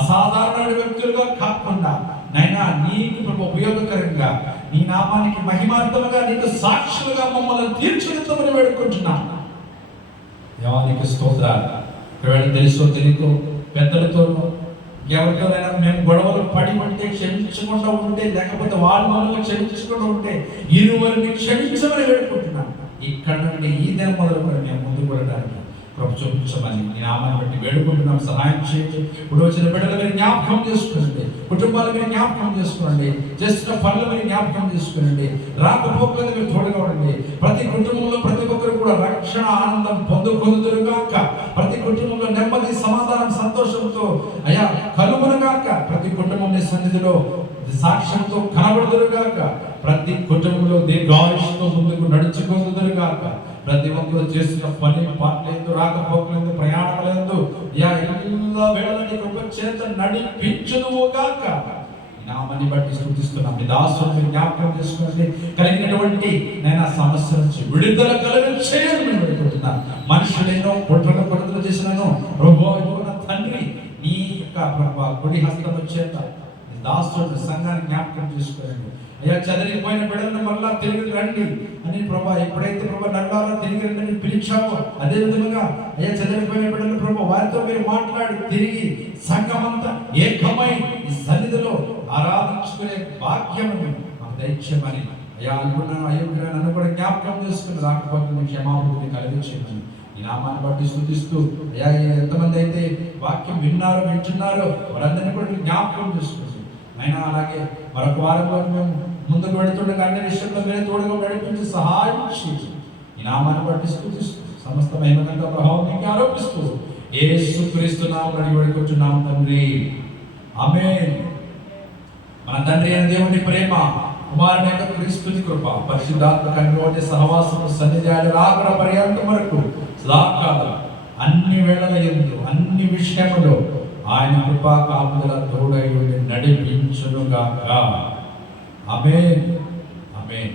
అసాధారణ వ్యక్తులుగా కాకుండా నైనా నీకు ఉపయోగకరంగా, నీ నామానికి మహిమార్థముగా, నీకు సాక్షులుగా మమ్మల్ని తీర్చిదిద్దమని వేడుకుంటున్నాం. దేవానికి స్తోత్రాలు. ఒకవేళ తెలుసో తెలియకో పెద్దలతో ఎవరితోనైనా మేము గొడవలు పడి ఉంటే క్షమించకుండా ఉంటే, లేకపోతే వాళ్ళ మనల్ని క్షమించకుండా ఉంటే ఇరువురిని క్షమించమని వేడుకుంటున్నాం. ఇక్కడ నుండి ఈ దినం మొదలుకొని మేము ముందుకు వెళ్ళడానికి కృప చూపించమని నీ నామాన్ని బట్టి వేడుకుంటున్నాం. సహాయం చేయండి. ఇప్పుడు వచ్చిన బిడ్డలు మీరు జ్ఞాపకం చేసుకోండి, కుటుంబాలు మీరు జ్ఞాపకం చేసుకోండి, చేస్తున్న పనులు మీరు జ్ఞాపకం చేసుకోండి, రాకపోకలను మీరు తోడుగా ఉండండి. ప్రతి కుటుంబంలో ప్రతి ఒక్కరు కూడా రక్షణ ఆనందం పొందుకొందురుగాక. ప్రతి కుటుంబంలో నెమ్మది, సమాధానం, సంతోషంతో అయ్యా కలుగునుగాక. ప్రతి కుటుంబం నీ సన్నిధిలో సాక్ష్యంతో కనబడుదురుగాక. ప్రతి కుటుంబంలో దీర్ఘాయుష్తో ముందుకు నడుచుకొందురుగాక. ప్రతి ఒక్కరు చేస్తున్న పని పాటలేదు, రాకపోకలేదు, ప్రయాణములేదు, എല്ലാ వేళలని కృప చేత నడిపించుదువుగాక. నామని బట్టి స్తుతిస్తున్నాం. మీ దాసుని జ్ఞాపకం చేసుకోండి. కలిగినటువంటి నేను ఆ సమస్య నుంచి విడుదల కలిగించేయాలని వేడుకుంటున్నాను. మనుషులు ఎన్నో కుట్రలు కొడుకులు చేసినాను ప్రభువైన తండ్రి, నీ యొక్క ప్రభు కుడి హస్తం చేత దాసుని సంఘాన్ని జ్ఞాపకం చేసుకోండి. అయ్యా, చదివిపోయిన బిడ్డలను మళ్ళా తిరిగి రండి అని ప్రభా, ఎప్పుడైతే ప్రభా నల్లారా తిరిగి రండి అని పిలిచావో, అదే విధంగా అయ్యా చదివిపోయిన బిడ్డలు ప్రభా వారితో మీరు మాట్లాడి తిరిగి సంఘమంతా ఏకమై ఈ సన్నిధిలో ఆరాధించుకునే భాగ్యమును మాకు దయచేయమని అయ్యా అనుకున్నాను. అయోగ్యులను నన్ను కూడా జ్ఞాపకం చేసుకుని రాకపోతే క్షమాపణ కలిగించేయమని ఈ నామాన్ని బట్టి స్తుతిస్తూ అయ్యా ఎంతమంది అయితే వాక్యం వింటున్నారో వాళ్ళందరినీ కూడా జ్ఞాపకం చేసుకుంటూ అయినా అలాగే మరొక వారంలో మేము ముందుకు వెళుతుండగా అన్ని విషయంలో మీరు తోడుగా నడిపించి సహాయం చేసి ఈ నామాన్ని బట్టి స్తుతిస్తూ సమస్త మహిమనంత ప్రభావం నీకు ఆరోపిస్తూ యేసుక్రీస్తు నామములో అడిగి వేడుకొంచున్నాము తండ్రి, ఆమేన్. మన తండ్రి అయిన దేవుని ప్రేమ, కుమారుని యొక్క క్రీస్తుని కృప, పరిశుద్ధాత్మ అన్యోన్య సహవాసము సన్నిధి ఆయన రాకడ పర్యంతం వరకు సదాకాలం అన్ని వేళల యందు అన్ని విషయములో ఆయన కృపా కాపుదల తోడై ఉండి నడిపించునుగాక. ఆమేన్, ఆమేన్.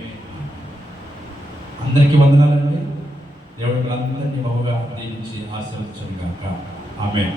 అందరికీ వందనాలండి. దేవుడు అందరినీ బహుగా దీవించి ఆశీర్వదించునుగాక. ఆమేన్.